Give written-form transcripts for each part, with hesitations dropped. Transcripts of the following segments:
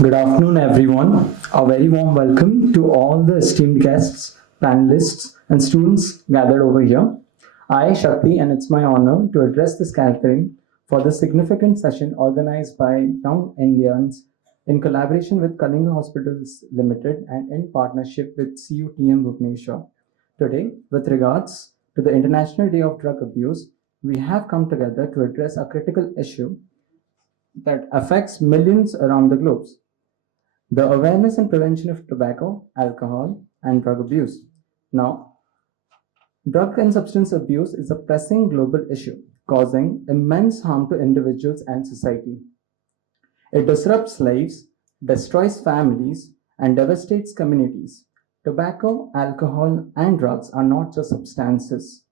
Good afternoon, everyone. A very warm welcome to all the esteemed guests, panelists, and students gathered over here. I, Shakti, and it's my honor to address this gathering for this significant session organized by Young Indians in collaboration with Kalinga Hospitals Limited and in partnership with CUTM Bhubaneswar. Today, with regards to the International Day of Drug Abuse, we have come together to address a critical issue that affects millions around the globe: the awareness and prevention of tobacco, alcohol, and drug abuse. Now, drug and substance abuse is a pressing global issue, causing immense harm to individuals and society. It disrupts lives, destroys families, and devastates communities. Tobacco, alcohol, and drugs are not just substances.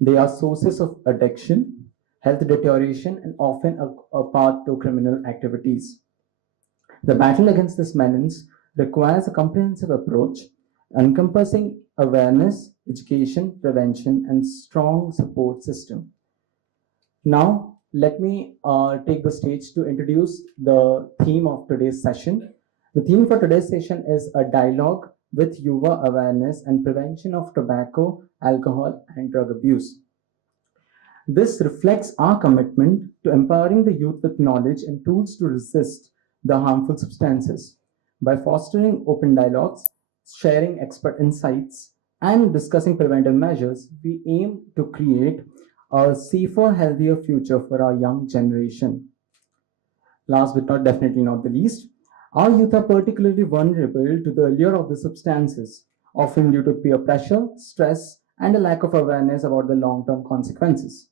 They are sources of addiction, health deterioration, and often a path to criminal activities. The battle against this menace requires a comprehensive approach encompassing awareness, education, prevention, and strong support system. Now, let me take the stage to introduce the theme of today's session. The theme for today's session is a dialogue with Yuva awareness and prevention of tobacco, alcohol, and drug abuse. This reflects our commitment to empowering the youth with knowledge and tools to resist the harmful substances. By fostering open dialogues, sharing expert insights, and discussing preventive measures, we aim to create a safer, healthier future for our young generation. Last but not definitely not the least, our youth are particularly vulnerable to the allure of the substances, often due to peer pressure, stress, and a lack of awareness about the long term consequences.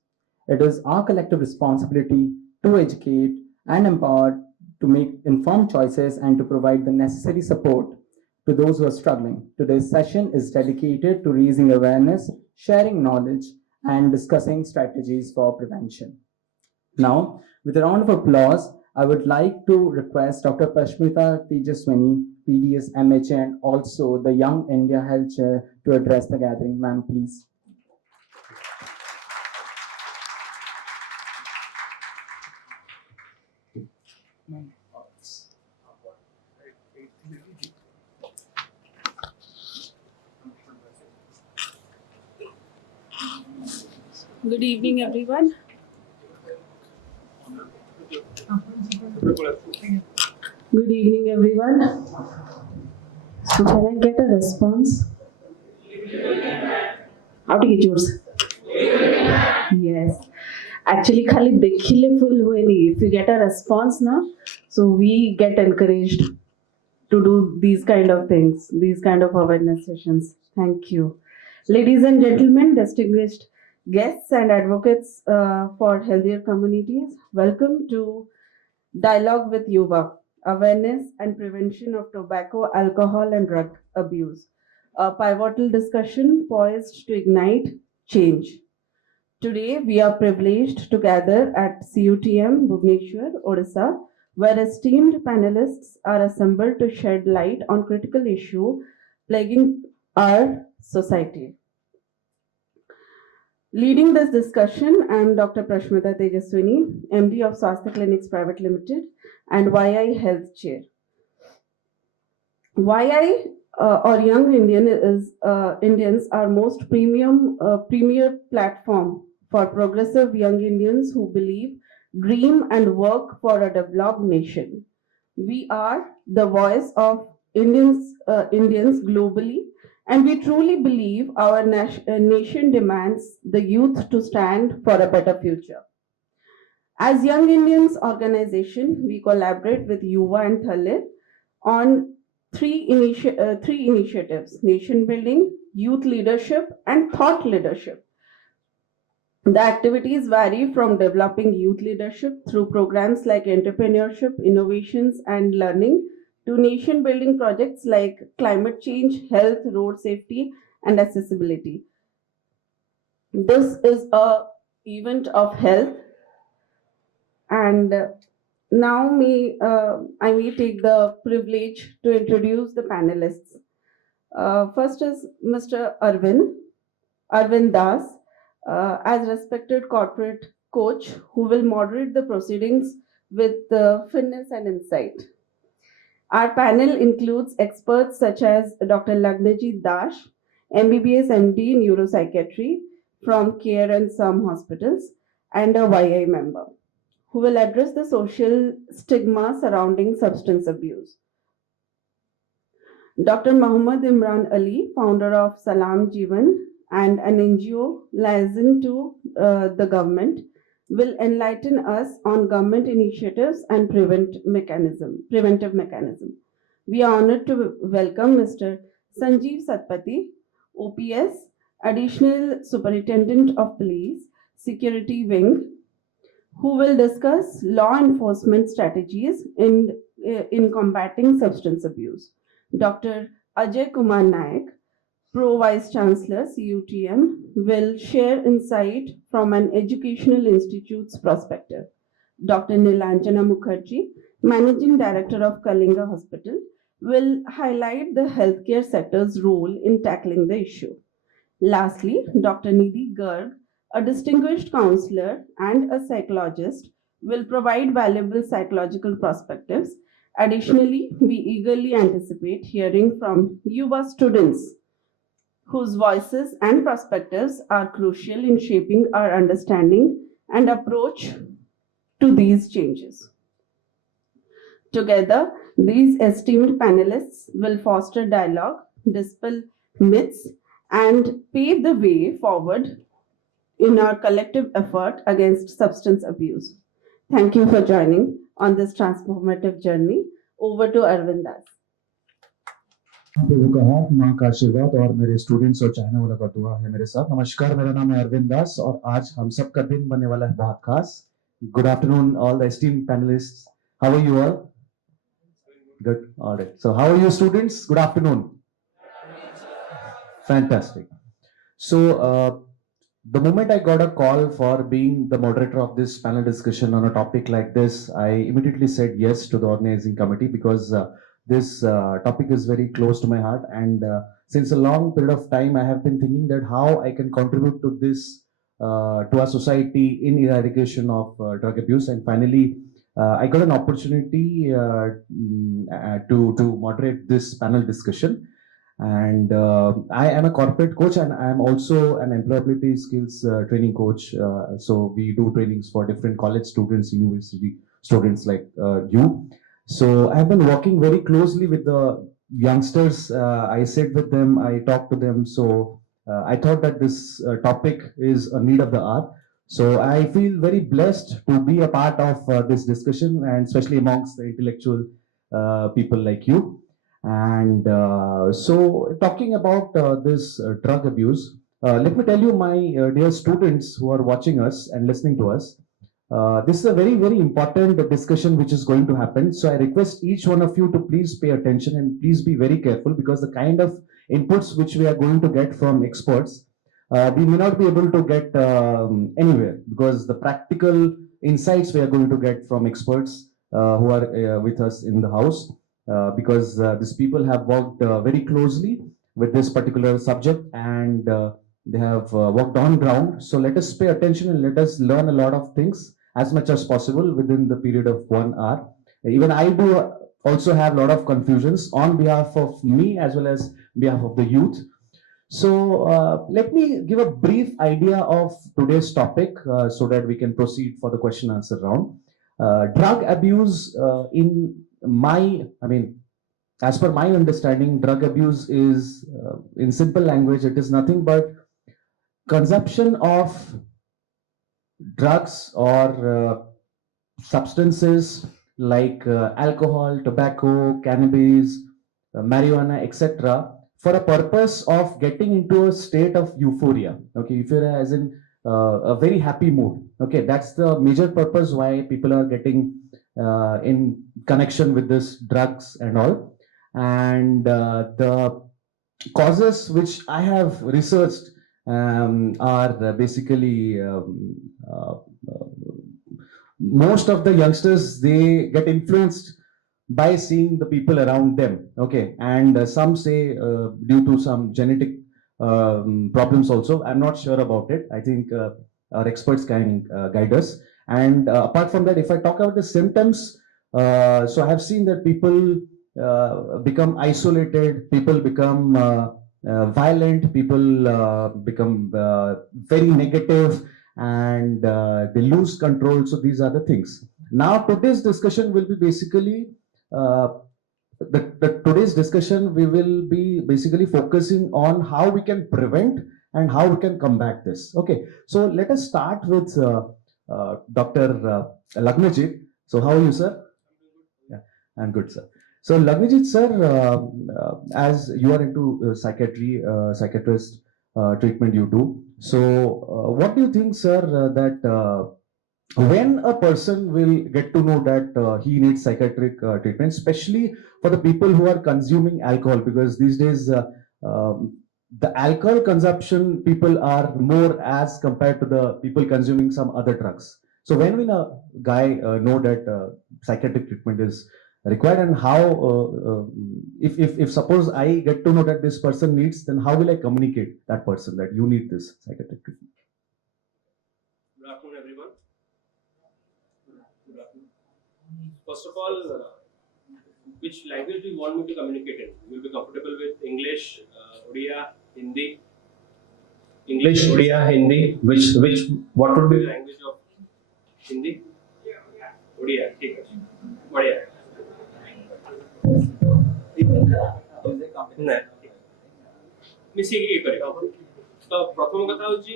It is our collective responsibility to educate and empower, to make informed choices, and to provide the necessary support to those who are struggling. Today's session is dedicated to raising awareness, sharing knowledge, and discussing strategies for prevention. Now, with a round of applause, I would like to request Dr. Pashmita Tejaswani, PDS MHA, and also the Young India Health Chair to address the gathering. Ma'am, please. Good evening, everyone. Good evening, everyone. So, can I get a response? How to get yours? Yes. Actually, khali dekhile full हुए नहीं. If you get a response now, so we get encouraged to do these kind of things, these kind of awareness sessions. Thank you. Ladies and gentlemen, distinguished guests and advocates for healthier communities, welcome to Dialogue with Yuva, Awareness and Prevention of Tobacco, Alcohol and Drug Abuse, a pivotal discussion poised to ignite change. Today, we are privileged to gather at CUTM, Bhubaneswar, Odisha, where esteemed panelists are assembled to shed light on critical issue plaguing our society. Leading this discussion, I am Dr. Prashmita Tejaswini, MD of Swasthya Clinics Private Limited and YI Health Chair. YI or Young Indian is Indians are most premier platform for progressive young Indians who believe, dream, and work for a developed nation. We are the voice of Indians globally, and we truly believe our nation demands the youth to stand for a better future. As Young Indians organization, we collaborate with Yuva and Thalit on three initiatives: nation building, youth leadership, and thought leadership. The activities vary from developing youth leadership through programs like entrepreneurship, innovations, and learning to nation building projects like climate change, health, road safety, and accessibility. This is a event of health, and now I may take the privilege to introduce the panelists. First is Mr. Arvind Das, as respected corporate coach who will moderate the proceedings with finesse and insight. Our panel includes experts such as Dr. Lagnajit Dash, MBBS MD in neuropsychiatry from Care and Some hospitals, and a YI member who will address the social stigma surrounding substance abuse. Dr. Muhammad Imran Ali, founder of Salam Jeevan and an NGO liaison to the government, will enlighten us on government initiatives and preventive mechanism. We are honored to welcome Mr. Sanjeev Satpathy, OPS, Additional Superintendent of Police, Security Wing, who will discuss law enforcement strategies in combating substance abuse. Dr. Ajay Kumar Naik, Pro Vice Chancellor CUTM, will share insight from an educational institute's perspective. Dr. Nilanjana Mukherjee, Managing Director of Kalinga Hospital, will highlight the healthcare sector's role in tackling the issue. Lastly, Dr. Nidhi Garg, a distinguished counselor and a psychologist, will provide valuable psychological perspectives. Additionally, we eagerly anticipate hearing from Yuva students whose voices and perspectives are crucial in shaping our understanding and approach to these changes. Together, these esteemed panelists will foster dialogue, dispel myths, and pave the way forward in our collective effort against substance abuse. Thank you for joining on this transformative journey. Over to Arvindas. प्रभु का हाथ, माँ का आशीर्वाद और मेरे students और चाहने वालों का दुआ है मेरे साथ। नमस्कार, मेरा नाम है अरविंद दास और आज हम सबका दिन बनने वाला है बहुत खास। Good afternoon, all the esteemed panelists. How are you all? Good. All right. So, how are you, students? Good afternoon. Fantastic. So, the moment I got a call for being the moderator of this panel discussion on a topic like this, I immediately said yes to the organizing committee because this topic is very close to my heart, and since a long period of time I have been thinking that how I can contribute to this to our society in eradication of drug abuse, and finally I got an opportunity to moderate this panel discussion. And I am a corporate coach and I am also an employability skills training coach. So we do trainings for different college students, university students like you. So I've been working very closely with the youngsters. I sit with them, I talk to them. So I thought that this topic is a need of the hour. So I feel very blessed to be a part of this discussion, and especially amongst the intellectual people like you. And so talking about this drug abuse, let me tell you, my dear students who are watching us and listening to us, this is a very, very important discussion which is going to happen. So I request each one of you to please pay attention and please be very careful, because the kind of inputs which we are going to get from experts, we may not be able to get anywhere, because the practical insights we are going to get from experts who are with us in the house, because these people have worked very closely with this particular subject, and they have worked on ground. So let us pay attention and let us learn a lot of things as much as possible within the period of 1 hour. Even I do also have a lot of confusions on behalf of me as well as behalf of the youth. So let me give a brief idea of today's topic so that we can proceed for the question answer round. Drug abuse as per my understanding, drug abuse is, in simple language, it is nothing but consumption of drugs or substances like alcohol, tobacco, cannabis, marijuana, etc., for a purpose of getting into a state of euphoria. Okay, euphoria as in a very happy mood. Okay, that's the major purpose why people are getting in connection with this drugs and all. And the causes which I have researched are basically most of the youngsters, they get influenced by seeing the people around them. Okay, and some say due to some genetic problems also. I'm not sure about it. I think our experts can guide us. And apart from that, if I talk about the symptoms, so I have seen that people become isolated, people become violent, people become very negative, and they lose control. So these are the things. Now today's discussion will be basically uh, today's discussion we will be basically focusing on how we can prevent and how we can combat this. Okay, so let us start with Dr. Lagnajit. So how are you, sir? Yeah, I'm good, sir. So Lagnajit, sir, as you are into psychiatry, psychiatrist treatment you do. So what do you think, sir, that when a person will get to know that he needs psychiatric treatment, especially for the people who are consuming alcohol, because these days the alcohol consumption people are more as compared to the people consuming some other drugs. So when will a guy know that psychiatric treatment is required, and how if suppose I get to know that this person needs, then how will I communicate that person that you need this psychiatric treatment? Good afternoon, everyone. Good afternoon. First of all, which language do you want me to communicate in? You will be comfortable with English, Odia, Hindi. English, Odia, Hindi. What would be the language of Hindi? Odia. ठीक है. बढ़िया. नहीं. Missing ये करेगा. तो प्रथम कथा होची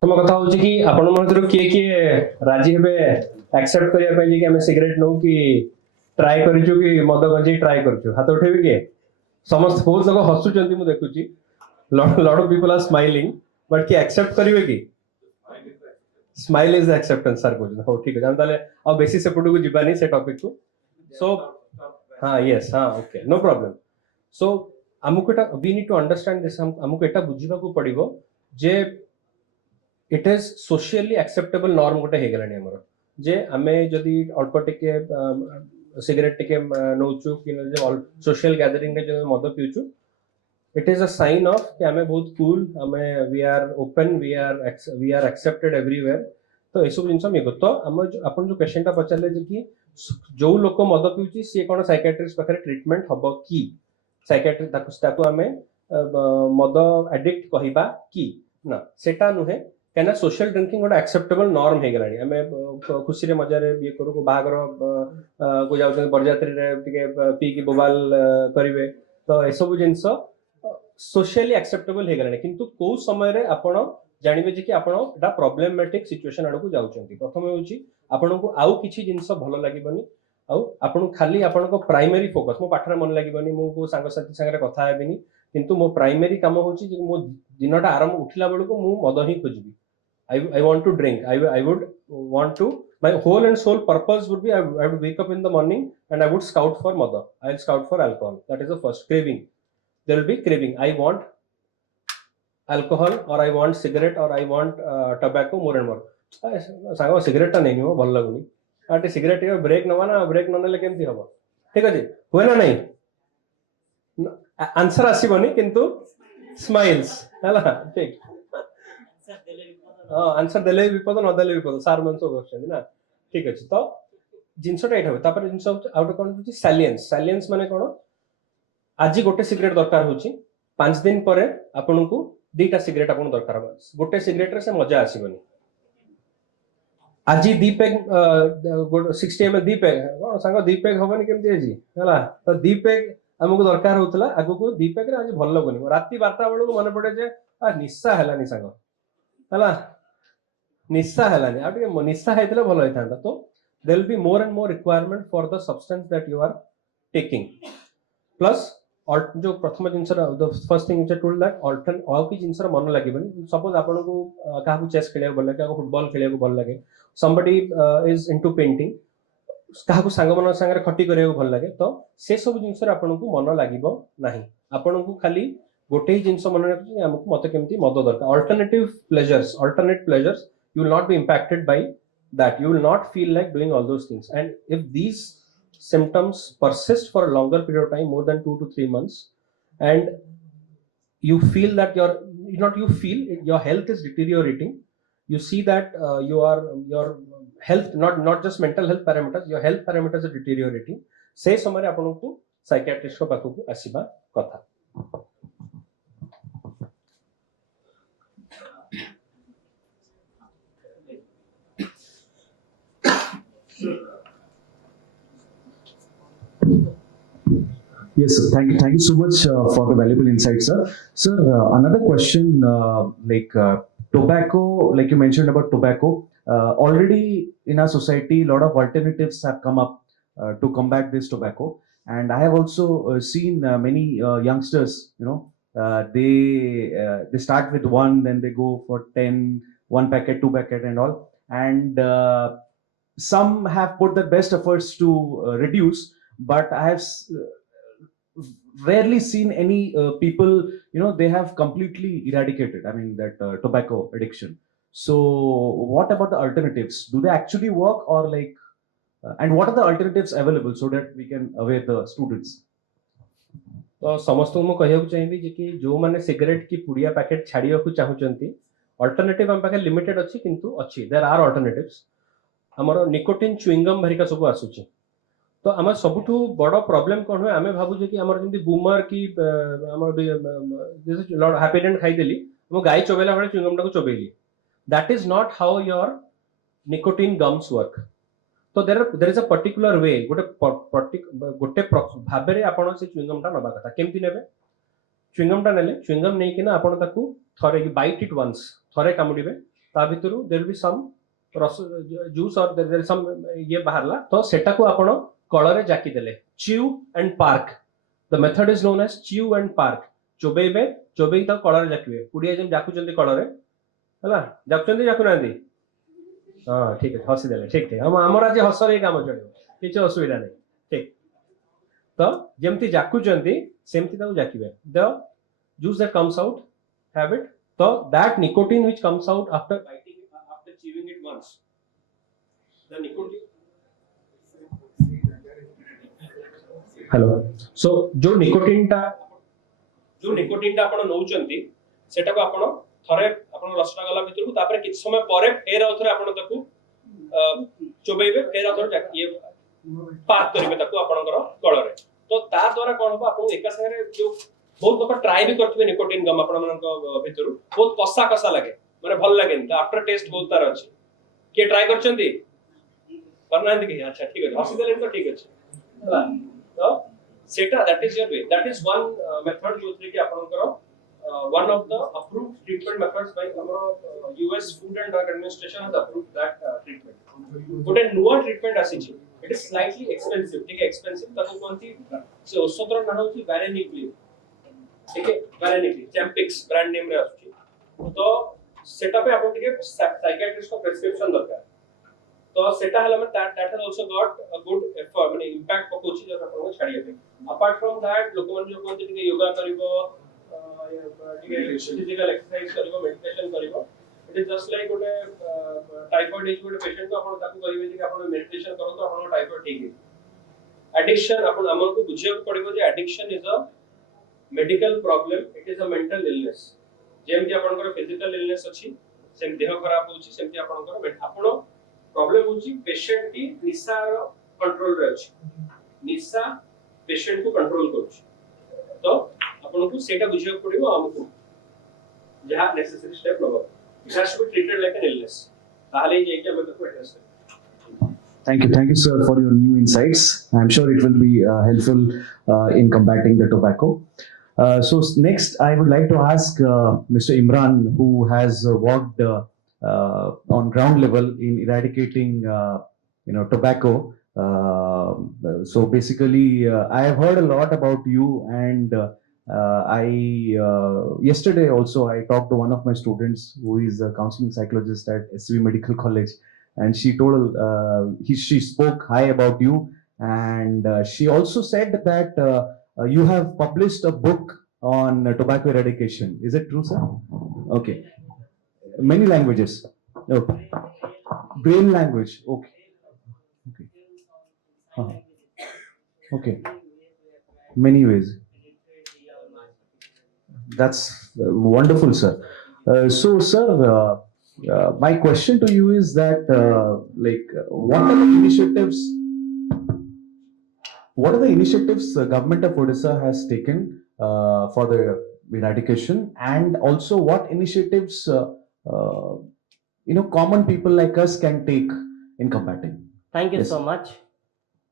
प्रथम कथा होची कि आपण मधुर किए किए राजी हेबे एक्सेप्ट करिया पय जे कि हमें सिगरेट नो कि ट्राई करिछु कि मद गंजी ट्राई करिछु हाथ उठेबे के समस्त बहुत लोग हसुचंती मु देखुची lot of people are smiling but कि एक्सेप्ट करिवे कि smile is the acceptance sir को हो ठीक है हम ताले अब बेसी सेपटू को जिबानी से टॉपिक को सो हां यस हां ओके नो प्रॉब्लम सो हमको एटा we need to understand this हमको एटा बुझिबा को पड़िबो जे it is socially acceptable norm गोटे हे गलानी हमर जे हमें जदी अल्प टिके सिगरेट टिके नौचु कि सोशल गैदरिंग रे जे मद पिउचु it is a sign of कि हमें बहुत कूल हमें we are open we are accepted everywhere तो ए सब जिंस हम तो हम अपन जो क्वेश्चन ता पचाले जे कि जो लोक मद पिउची से कोन साइकियाट्रिस्ट पाखरे ट्रीटमेंट हबो की साइकियाट्री ताको हमें मद एडिक्ट कहिबा की ना सेटा नुहे कहना सोशल ड्रिंकिंग गोटे एक्सेप्टेबल नॉर्म हे गलानी हमें खुशी रे मजा रे ये करू को बाहागर को जाउ बरजात्री रे टिके पी की बोबाल करिवे तो ए सब जिंस सोशली एक्सेप्टेबल हे गलानी किंतु को समय रे आपण जानिबे जे कि आपण एटा प्रॉब्लमेटिक सिचुएशन आडो को जाउचंती प्रथम होउची आपण को आउ किछि जिंस भलो लागिबनी आउ आपण खाली आपण को प्राइमरी फोकस मो पाठरे मन लागिबनी मो को संग साथी संगे कथा हेबिनी किंतु मो प्राइमरी काम होउची जे मो दिनटा आरंभ उठिला बेलको मो मद ही खोजबी I want to drink. I would want to. My whole and sole purpose would be I would wake up in the morning and I would scout for mother. I'll scout for alcohol. That is the first craving. There will be craving. I want alcohol or I want cigarette or I want tobacco more and more. सांगो cigarette टा नहीं हो भल लगुनी आटे cigarette के break नवा ना break न नेले केमती हबो ठीक अछि होय ना नहीं आंसर आसीबनी किंतु स्माइल्स हला ठीक आंसर देले विपद न देले विपद सार मन सब क्वेश्चन ना ठीक अछि तो जिंसटा एठा तापर जिंस आउट कोन होची साइलेंस माने कोन आज गोटे सिगरेट दरकार होची 5 दिन परे आपन को दीटा सिगरेट आपन दरकार हो गोटे सिगरेट रे से मजा आसीबनी आज दीपेग 60 ml दीपेग कोन संग दीपेग होबनी केमती अछि हला तो दीपेग हमको दरकार होतला आगु को दीपेग रे आज भल लगुनी राती 12टा बेलू मन पड़े जे आ निस्सा हलानी संग हला निस्सा हलानी आ टिके निस्सा हैतले भलो हैतांता तो there will be more and more requirement for the substance that you are taking plus जो प्रथम जिंस the first thing is told that ऑल्टर्न ऑल की जिंस मन लागिबनी सपोज आपन को काहा को चेस खेलिया भल लागे काहा को फुटबॉल खेलिया को भल लागे समबडी इज इनटू पेंटिंग काहा को संग मन संग खट्टी करिया को भल लागे तो से सब जिंस रे आपन को मन लागिबो नाही ଆପଣଙ୍କୁ ଖାଲି ଗୋଟେ ହିଁ ଜିନିଷ ମନେ ରଖିଛି ଯେ ଆମକୁ ମତେ କେମିତି ମଦ ଦରକାର alternate pleasures you will not be impacted by that, you will not feel like doing all those things. And if these symptoms persist for a longer period of time, more than 2 to 3 months, and you feel that your health is deteriorating, you see that your health, not just mental health parameters, your health parameters are deteriorating, से समय रे आपनको psychiatrist को पाखକୁ ଆସିବା କଥା। Yes, sir. Thank you so much for the valuable insight, sir. Sir, another question, tobacco, like you mentioned about tobacco, already in our society, a lot of alternatives have come up to combat this tobacco. And I have also seen many youngsters, they start with one, then they go for 10, one packet, two packet and all. And some have put their best efforts to reduce, but I have rarely seen any people, they have completely eradicated, I mean, that tobacco addiction. So what about the alternatives? Do they actually work, or like, and what are the alternatives available so that we can aware the students? तो समस्त को कहूँ चाहिए जे कि जो माने cigarette की पुड़िया पैकेट छाड़िया को चाहूचंती, अल्टरनेटिव हम पाखे लिमिटेड अच्छी, किंतु अच्छी, देयर आर अल्टरनेटिव्स। हमरो निकोटिन च्युइंगम भरिका सब आसुची। तो आम सबुठु बड़ प्रॉब्लम कौन हुए, आम भावुचे कि आम जमी बूमर की हैप्पीडेंट खाईदेली, गाई चोबेला भाई च्युइंगम टाक चोबेली, that is not how your nicotine gums work. तो there is a particular way, गोटे भाव में आपड़ से च्युइंगम टा नवा कथा केमती नेबे। च्युइंगम टा नेले च्युइंगम नहीं कि ना आपड़ ताकू थरे बाइट इट वंस, थरे कामुडीबे, ता भितरु देयर विल बी सम रस जूस और देयर इज सम ये बाहरला, तो सेटा को आपड़ कलरे जाकी देले, chew and park, the method is known as chew and park. चोबेबे, चोबेई तो कलरे जाकिबे, पुड़िया जेम जाकुचंदी कलरे हला, जाकुचंदी जाकु नांदी, हाँ ठीक है, हसी देले, ठीक है, हम आमर आज हसर ये काम चलो, किछ असुविधा नहीं, ठीक। तो जेमती जाकुचंदी सेमती ताकु जाकिबे, the juice that comes out, have it, so that nicotine which comes out after biting it, after chewing it once, the nicotine, hello, so जो निकोटिन टा आपण नौचंती सेटा को आपण थरे आपण रसटा गला भितर को तापर किछ समय परे फेर आउथरे आपण ताकू चोबेबे, फेर आउथरे ये पार्क करिवे ताकू आपणकर कळरे। तो ता द्वारा कोन हो, आपण एका संगे जो बहुत लोग ट्राई भी करथिबे निकोटिन गम आपण मनक भितरु बहुत कसा कसा लागे, माने भल लागेन, द आफ्टर टेस्ट बहुत तार अछि। के ट्राई करचंती करनांदी के? अच्छा ठीक है, हसी देले तो ठीक अछि हला। तो सेटा that is your way, that is one method जो कि आपनकर one of the approved treatment methods by our US Food and Drug Administration has approved that treatment. But a newer treatment asichi, it is slightly expensive, ठीक है, expensive, ताकि कोनती से औषधर ना होची varenicline, ठीक है, varenicline Champix brand name रे आसुची। तो सेटा पे आपण टिके साइकियाट्रिस्ट को प्रेस्क्रिप्शन दरकार, तो सेटा हला में that has also got a good effort, माने impact पकोची जब आपण छाड़िया पे। Apart from that, लोक मन जो कोनती टिके योगा करिवो, फिजिकल एक्सरसाइज करिवो, मेडिटेशन करिवो, इट इज जस्ट लाइक गोटे टाइफॉइड इज गोटे पेशेंट को आपण ताकू करिवे जे आपण मेडिटेशन करो तो आपण टाइफॉइड ठीक है। एडिक्शन आपण हमको बुझिया पड़िबो जे addiction is a medical problem, it is a mental illness. जेम जे आपनकर फिजिकल इलनेस अछि, सेम देह खराब होछि, सेम जे आपनकर आपण प्रॉब्लम होछि पेशेंट की निशा रो कंट्रोल रे अछि, निशा पेशेंट को कंट्रोल करूछि। तो आपनको सेटा बुझिया पड़िबो हमको जहा नेसेसरी स्टेप लो, it has to be treated like an illness, ताले जे कि हम को एड्रेस करें। Thank you, sir, for your new insights. I'm sure it will be helpful in combating the tobacco. So next, I would like to ask Mr. Imran, who has worked on ground level in eradicating, tobacco. So basically, I have heard a lot about you, and yesterday also I talked to one of my students who is a counseling psychologist at SV Medical College, and she told she spoke high about you, and she also said that you have published a book on tobacco eradication. Is it true, sir? Okay. Many languages. Okay. Brain language. Okay. Okay. Okay. Many ways. That's wonderful, sir. Sir, my question to you is that, what are the initiatives? What are the initiatives the government of Odisha has taken for the eradication, and also what initiatives uh, common people like us can take in combating? Thank you Yes. so much.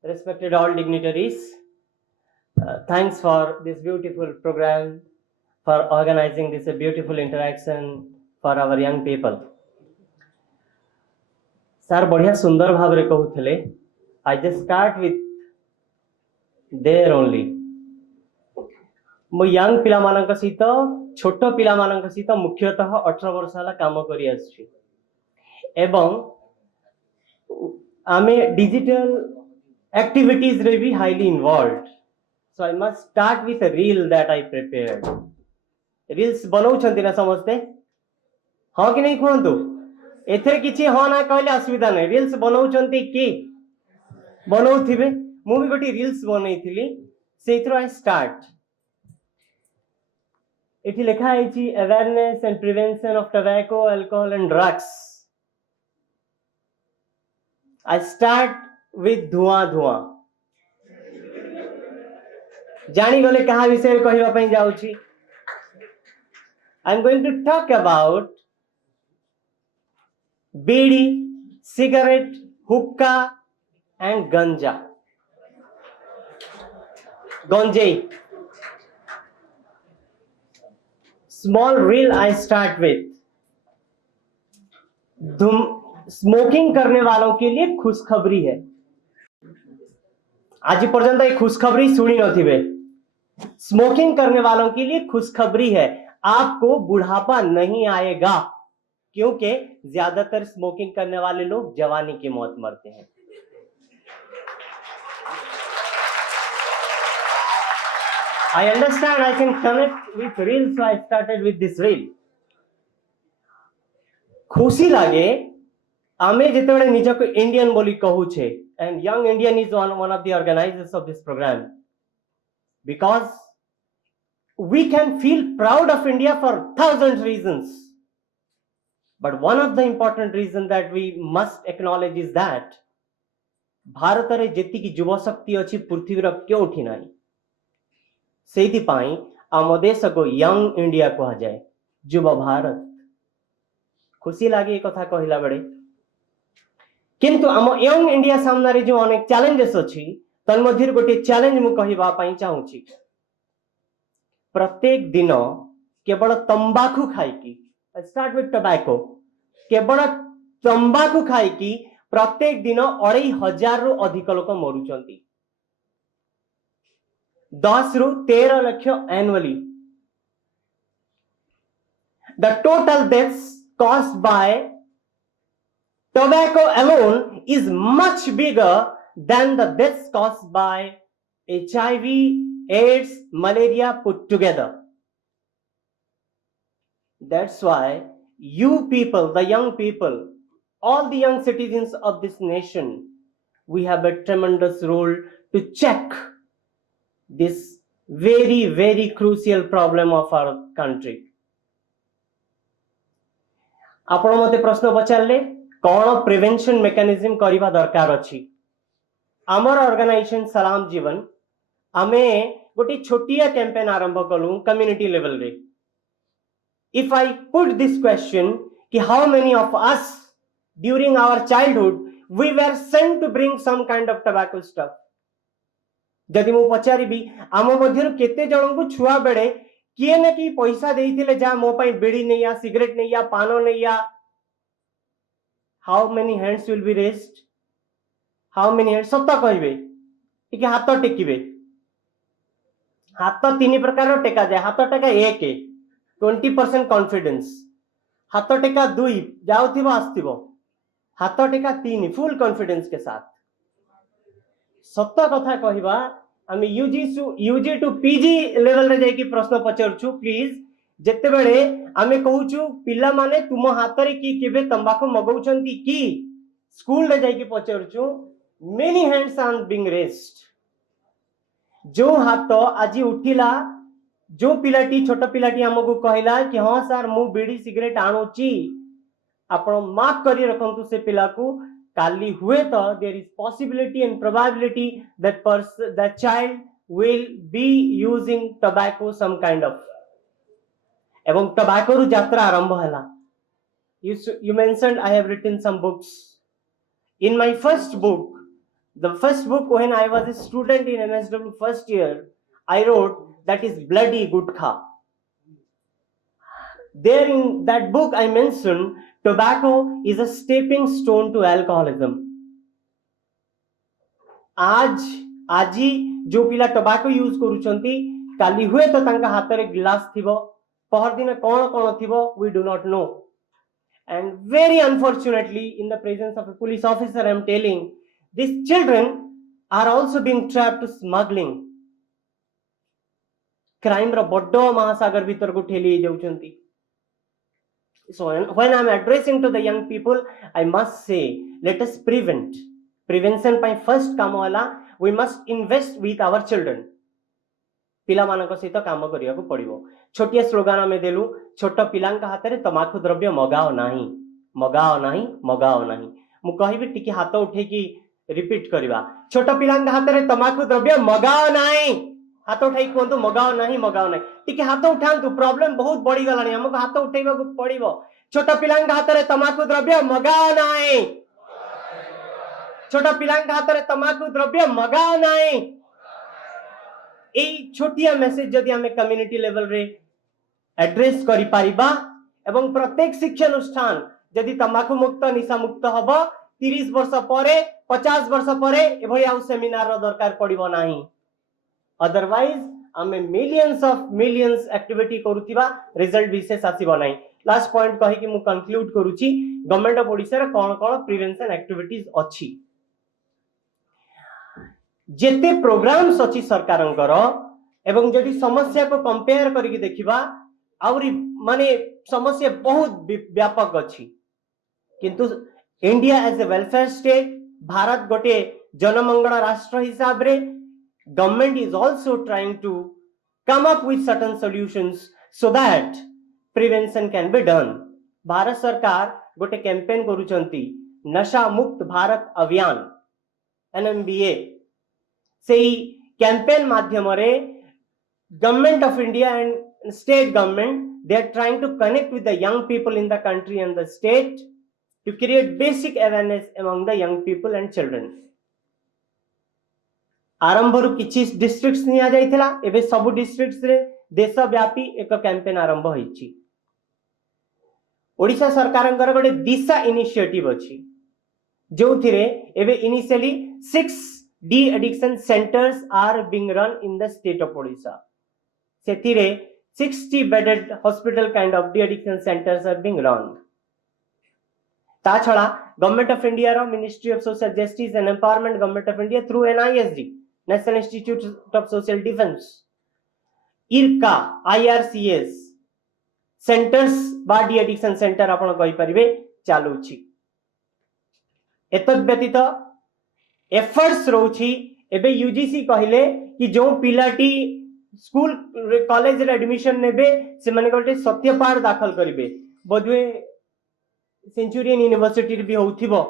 Respected all dignitaries, thanks for this beautiful program, for organizing this beautiful interaction for our young people. Sir, बढ़िया सुंदर भाव रे कहूथिले. I just start with there only. मो young पिला मानक सहित छोट पिला मानक सहित मुख्यतः 18 वर्ष हला काम करी आछि. एवं आमे डिजिटल activities रे भी highly involved. So I must start with a reel that I prepared. Reels बनाउछन्ति ना समझते? हाँ कि नहीं कहंतु? एथरे किछि हाँ ना कहले असुविधा नै. Reels बनाउछन्ति कि बनाउथिबे. मु भी गोटी reels बनैथिली. सेइथरो I start. एठी लेखा आइछि awareness and prevention of tobacco, alcohol and drugs. I start with धुआं. जानी गले कहा विषय कहबा पई जाउछि. I'm going to talk about bidi, cigarette, hookah and ganja. Ganjai. Small reel I start with. Smoking करने वालों के लिए खुशखबरी है. आज पर्यंत एक खुशखबरी सुनी नथिबे. स्मोकिंग करने वालों के लिए खुशखबरी है. आपको बुढ़ापा नहीं आएगा, क्योंकि ज्यादातर स्मोकिंग करने वाले लोग जवानी की मौत मरते हैं. I understand I can connect with reel, so I started with this reel. खुशी लागे आमे जेतेबेले निजको इंडियन बोली कहू छे, and young Indian is one of the organizers of this program, because we can feel proud of India for 1,000 reasons, but one of the important reasons that we must acknowledge is that Bharat रे जेति की युवा शक्ति अछि पृथ्वी र क्योंठी नाही. सेति पाई आम देश को यंग इंडिया कहा जाए, युवा भारत. खुशी लागे कथा कहला बेले, किंतु आम यंग इंडिया सामने रे जो अनेक चैलेंजेस अछि तन मध्य गोटे चैलेंज मु कहबा पई चाहूची. प्रत्येक दिन केवल तंबाकू खाइकी, स्टार्ट विथ टोबैको, केवल तंबाकू खाइकी प्रत्येक दिन 2,500 रु अधिक लोक मरुचंती. 10 रु 13 lakh annually. The total deaths caused by tobacco alone is much bigger than the deaths caused by HIV, AIDS, malaria put together. That's why you people, the young people, all the young citizens of this nation, we have a tremendous role to check this very, very crucial problem of our country. आपण मते प्रश्न पचारले कौन prevention mechanism करिबा दरकार अछि. आमर organisation सलाम जीवन आमे गोटी छोटिया कैंपेन आरंभ कलु कम्युनिटी लेवल रे. If I put this question कि how many of us during our childhood we were sent to bring some kind of tobacco stuff, जदि मु पचारिबी आम मध्यरु केते जणको छुआ बेले किए न कि पैसा देइथिले जा मो पई बीड़ी नैया, सिगरेट नैया, पानो नैया. How many hands will be raised? How many hands? सत्ता कहबे कि हाथ टेकिबे. हाथ 3 प्रकार टेका जाए. हाथ टेका 1 20% कॉन्फिडेंस. हाथ टेका 2 जाउथिबो आस्थिबो. हाथ टेका 3 फुल कॉन्फिडेंस के साथ. सत्ता कथा कहबा आमे यूजी टू पीजी लेवल रे जाई प्रश्न पचारछु प्लीज जेते बेले आमे कहूछु पिला माने तुम हाथ रे की केबे तंबाकू मगौछंती की स्कूल रे जाई पचारछु many hands are being raised जो हाथ आज उठिला जो पिलाटी छोट पिलाटी हमको कहला कि हाँ सर मु बीड़ी सिगरेट आणुची आपण मार्क करी रखंतु से पिला को काली हुए तो there is possibility and probability that child will be using tobacco some kind of एवं tobacco रु यात्रा आरंभ हला you mentioned I have written some books in my first book the first book when I was a student in MSW first year I wrote that is bloody gutkha there in that book I mentioned tobacco is a stepping stone to alcoholism आजी जो पिला tobacco use करूछंती काली हुए तो तांका हाथ रे गिलास थिबो पहर दिन कोन कोन थिबो we do not know and very unfortunately in the presence of a police officer I am telling these children are also being trapped to smuggling crime ro boddo महासागर भीतर को ठेली जाउछंती so when I am addressing to the young people I must say let us prevent prevention by first काम वाला we must invest with our children पिला मानक सहित काम करिया को पड़िबो छोटिया स्लोगान में देलु छोट पिलांक हाथ रे तमाकू द्रव्य मगाओ नाही मगाओ नाही मगाओ नाही मु कहिबी टिके हाथ उठे की रिपीट करबा छोट पिलांक हाथ रे तमाकू द्रव्य मगाओ नाही हाथ उठाई कोंतु मगाओ नाही टिके हाथ उठांतु प्रॉब्लम बहुत बड़ी गलानी हमको हाथ उठेबा को पड़िबो छोट पिलांक हाथ रे तमाकू द्रव्य मगाओ नाही छोट पिलांक हाथ रे तमाकू द्रव्य मगाओ नाही ए छोटिया मेसेज जदि हमें कम्युनिटी लेवल रे एड्रेस करि पारिबा एवं प्रत्येक शिक्षा अनुष्ठान जदि तंबाकू मुक्त निशा मुक्त हबो 30 वर्ष परे 50 वर्ष परे एभली आउ सेमिनार रो दरकार पड़िबो नाही अदरवाइज हमें मिलियंस एक्टिविटी करूतिबा रिजल्ट विशेष आसीबो नाही लास्ट पॉइंट कहि कि मु कंक्लूड करूची गवर्नमेंट ऑफ ओडिसा रे कोन कोन प्रिवेंशन एक्टिविटीज अछि जेते प्रोग्राम्स अछि सरकारंकर एवं जदि समस्या को कंपेयर करके देखिबा आउरी माने समस्या बहुत व्यापक अछि किंतु India as a welfare state Bharat गोटे जनमंगल राष्ट्र हिसाब रे government is also trying to come up with certain solutions so that prevention can be done Bharat सरकार गोटे कैंपेन करूचंती नशा मुक्त भारत अभियान एनएमबीए से कैंपेन माध्यम रे government of India and state government they are trying to connect with the young people in the country and the state to create basic awareness among the young people and children आरंभरु किछि districts निया जाइथिला एबे सब districts रे देशव्यापी एक campaign आरंभ होइछि ओडिशा सरकारंकर गोटे दिशा initiative अछि जोथिरे एबे initially 6 de-addiction centers are being run in the state of Odisha. Sethire 60 bedded hospital kind of de-addiction centers are being run. Ta chhada Government of India ro Ministry of Social Justice and Empowerment Government of India through NISD National Institute of Social Defense IRCA IRCS centers ba de-addiction center आपण कहि परिबे चालू छी एतद व्यतीत efforts रोची एबे UGC कहले कि जो पिलाटी स्कूल कॉलेज रे एडमिशन नेबे से माने गोटे सत्यपाठ दाखल करिवे बदवे सेंचुरियन यूनिवर्सिटी रे भी होथिबो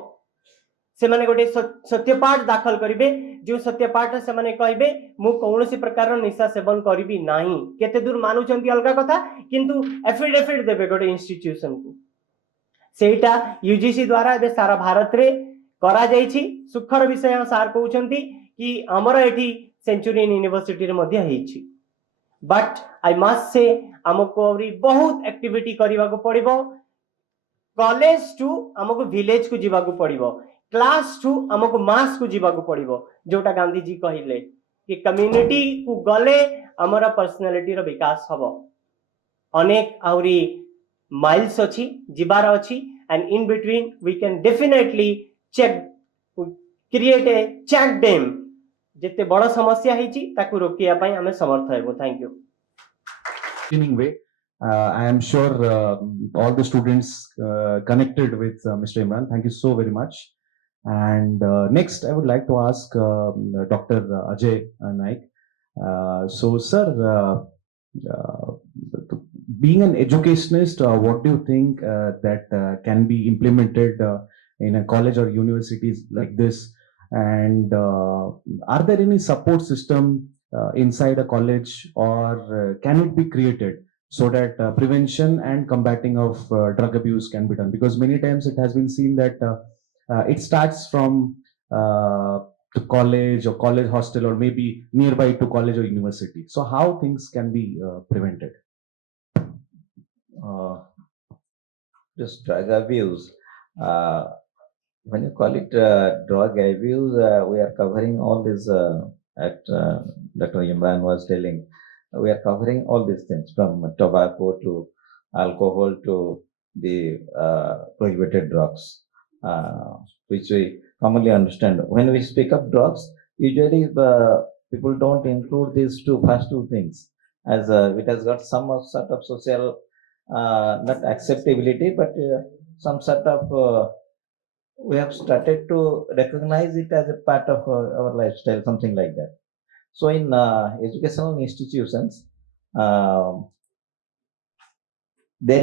से माने गोटे सत्यपाठ दाखल करिवे जो सत्यपाठ से माने कहबे मु कोनोसी प्रकार निशा सेवन करिवि नाही केते दूर मानुचंती अलगा कथा किंतु एफिडेविट देबे गोटे इंस्टीट्यूशन को सेटा यूजीसी द्वारा एबे सारा भारत रे करा जाइछि सुखर विषय सार कहउछंती कि हमर एठी सेंचुरियन यूनिवर्सिटी रे मध्ये हेछि बट आई मस्ट से हमको अवरी बहुत एक्टिविटी करबा को पड़िबो कॉलेज टू हमको विलेज को जीवा को पड़िबो क्लास टू हमको मास को जीवा को पड़िबो जोटा गांधी जी कहिले कि कम्युनिटी को गले हमर पर्सनालिटी रो विकास हबो अनेक आउरी माइल्स अछि जीवार अछि and in between we can definitely check create a check dam ଯେତେ ବଡ଼ ସମସ୍ୟା ହେଇଛି ତାକୁ ରୋକିବା ପାଇଁ ଆମେ ସମର୍ଥ ହେବୁ। Thank you. Beginning way. I am sure all the students connected with Mr. Imran. Thank you so very much. And next, I would like to ask Dr. Ajay Naik. So, sir, uh, being an educationist, what do you think that can be implemented in a college or universities like this? And are there any support system inside a college, or can it be created so that prevention and combating of drug abuse can be done? Because many times it has been seen that it starts from to college or college hostel, or maybe nearby to college or university. So how things can be prevented? uh, this drug abuse. When you call it drug abuse, we are covering all this. Dr. Imran was telling, we are covering all these things from tobacco to alcohol to the prohibited drugs, which we commonly understand. When we speak of drugs, usually people don't include these first two things, as it has got some sort of social not acceptability, but some sort of we have started to recognize it as a part of our lifestyle, something like that. So in educational institutions, there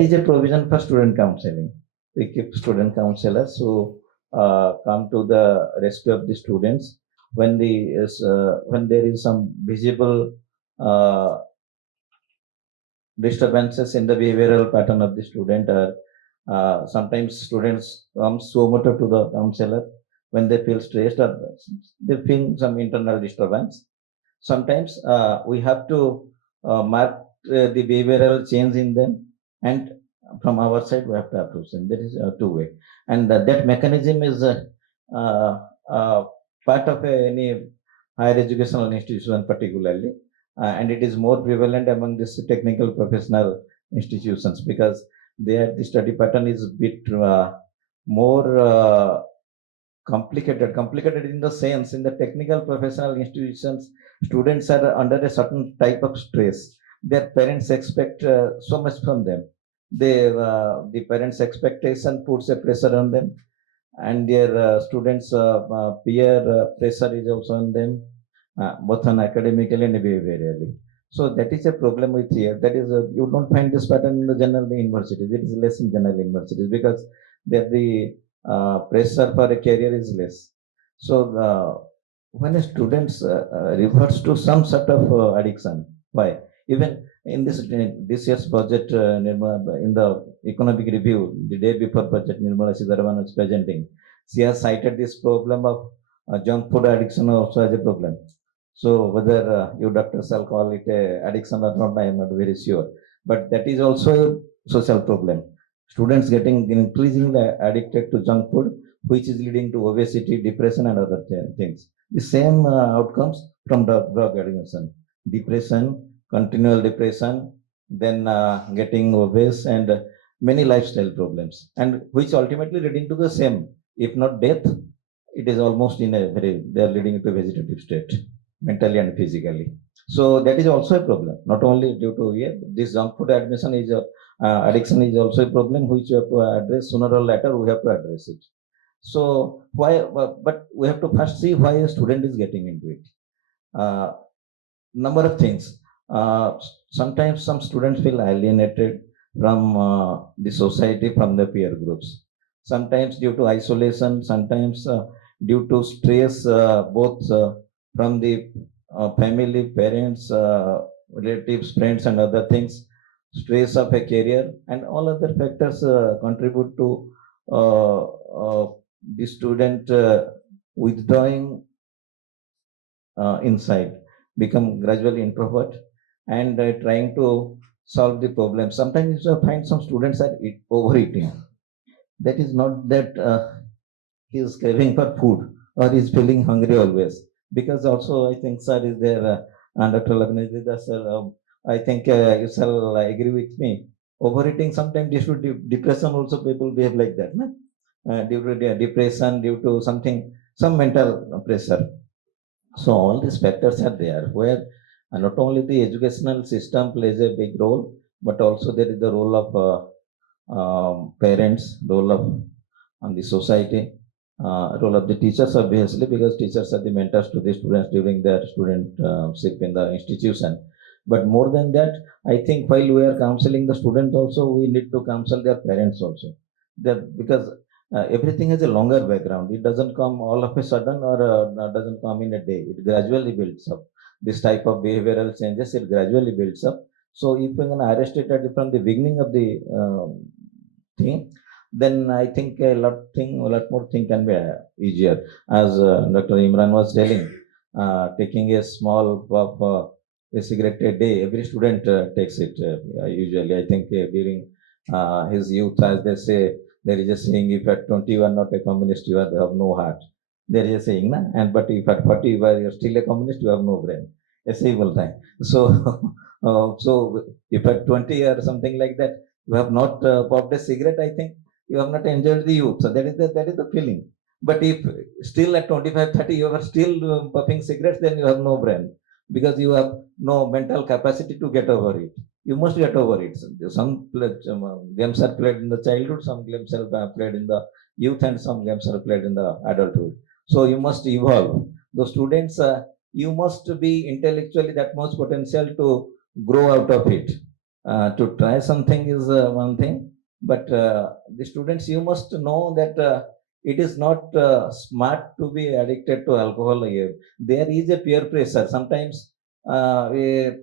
is a provision for student counseling. We keep student counselors who come to the rescue of the students when when there is some visible disturbances in the behavioral pattern of the student, or sometimes students come so much to the counselor when they feel stressed or they feel some internal disturbance. Sometimes we have to mark the behavioral change in them, and from our side we have to approach them. That is two-way, and that mechanism is uh, part of any higher educational institution particularly, and it is more prevalent among these technical professional institutions because there the study pattern is a bit more complicated in the sense in the technical professional institutions students are under a certain type of stress. Their parents expect so much from them. The parents expectation puts a pressure on them, and their students peer pressure is also on them, both on academically and behaviorally. So that is a problem with here. That is, you don't find this pattern in the general universities. It is less in general universities because there the pressure for a career is less. So when a student reverts to some sort of addiction, why? Even in this year's budget, in the economic review, the day before budget, Nirmala Sitharaman was presenting. She has cited this problem of junk food addiction also as a problem. So whether you doctors shall call it a addiction or not, I am not very sure. But that is also a social problem. Students getting increasingly addicted to junk food, which is leading to obesity, depression, and other things. The same outcomes from the drug addiction, depression, continual depression, then getting obese, and many lifestyle problems, and which ultimately leading to the same, if not death, it is almost in a very, they are leading to a vegetative state, mentally and physically. So that is also a problem, not only due to this junk food addiction is also a problem which you have to address sooner or later. We have to address it. So why? But we have to first see why a student is getting into it. Number of things. Sometimes some students feel alienated from the society, from the peer groups. Sometimes due to isolation, sometimes due to stress, both from the family, parents, relatives, friends, and other things, stress of a career, and all other factors contribute to the student withdrawing inside, become gradually introvert, and trying to solve the problem. Sometimes you find some students are overeating. That is not that he is craving for food or he is feeling hungry always. Because also I think sir is there, and Dr. Lagnajida sir, I think you shall agree with me. Overeating sometimes due to depression also people behave like that. Due to depression, due to something, some mental pressure. So all these factors are there where not only the educational system plays a big role, but also there is the role of parents, role of on the society, role of the teachers obviously, because teachers are the mentors to the students during their studentship in the institution. But more than that, I think while we are counseling the students also, we need to counsel their parents also. That because everything has a longer background. It doesn't come all of a sudden or doesn't come in a day. It gradually builds up. This type of behavioral changes, it gradually builds up. So if we're going to arrest it from the beginning of the thing, then I think a lot more thing can be easier. As Dr. Imran was telling, taking a small puff, a cigarette a day, every student takes it usually. I think during his youth, as they say, there is a saying, if at 20 you are not a communist, you have no heart. There is a saying, na? And but if at 40 you are still a communist, you have no brain. ऐसे ही बोलता है. So, so if at 20 or something like that, you have not popped a cigarette, I think you have not enjoyed the youth. So that is the feeling. But if still at 25, 30, you are still puffing cigarettes, then you have no brain because you have no mental capacity to get over it. You must get over it. Some games are played in the childhood, some games are played in the youth, and some games are played in the adulthood. So you must evolve. The students, you must be intellectually that much potential to grow out of it. To try something is one thing, but the students, you must know that it is not smart to be addicted to alcohol. There is a peer pressure. Sometimes a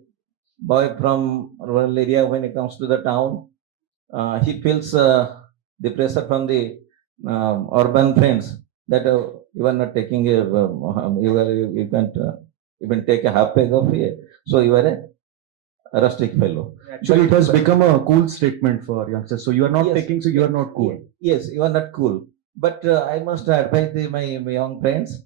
boy from rural area, when he comes to the town, he feels the pressure from the urban friends that you are not taking you can't even take a half peg of it, so you are a rustic fellow. Actually, it has become a cool statement for youngsters. So you are not Yes. taking, so you are not cool. Yes, you are not cool. But I must advise my young friends.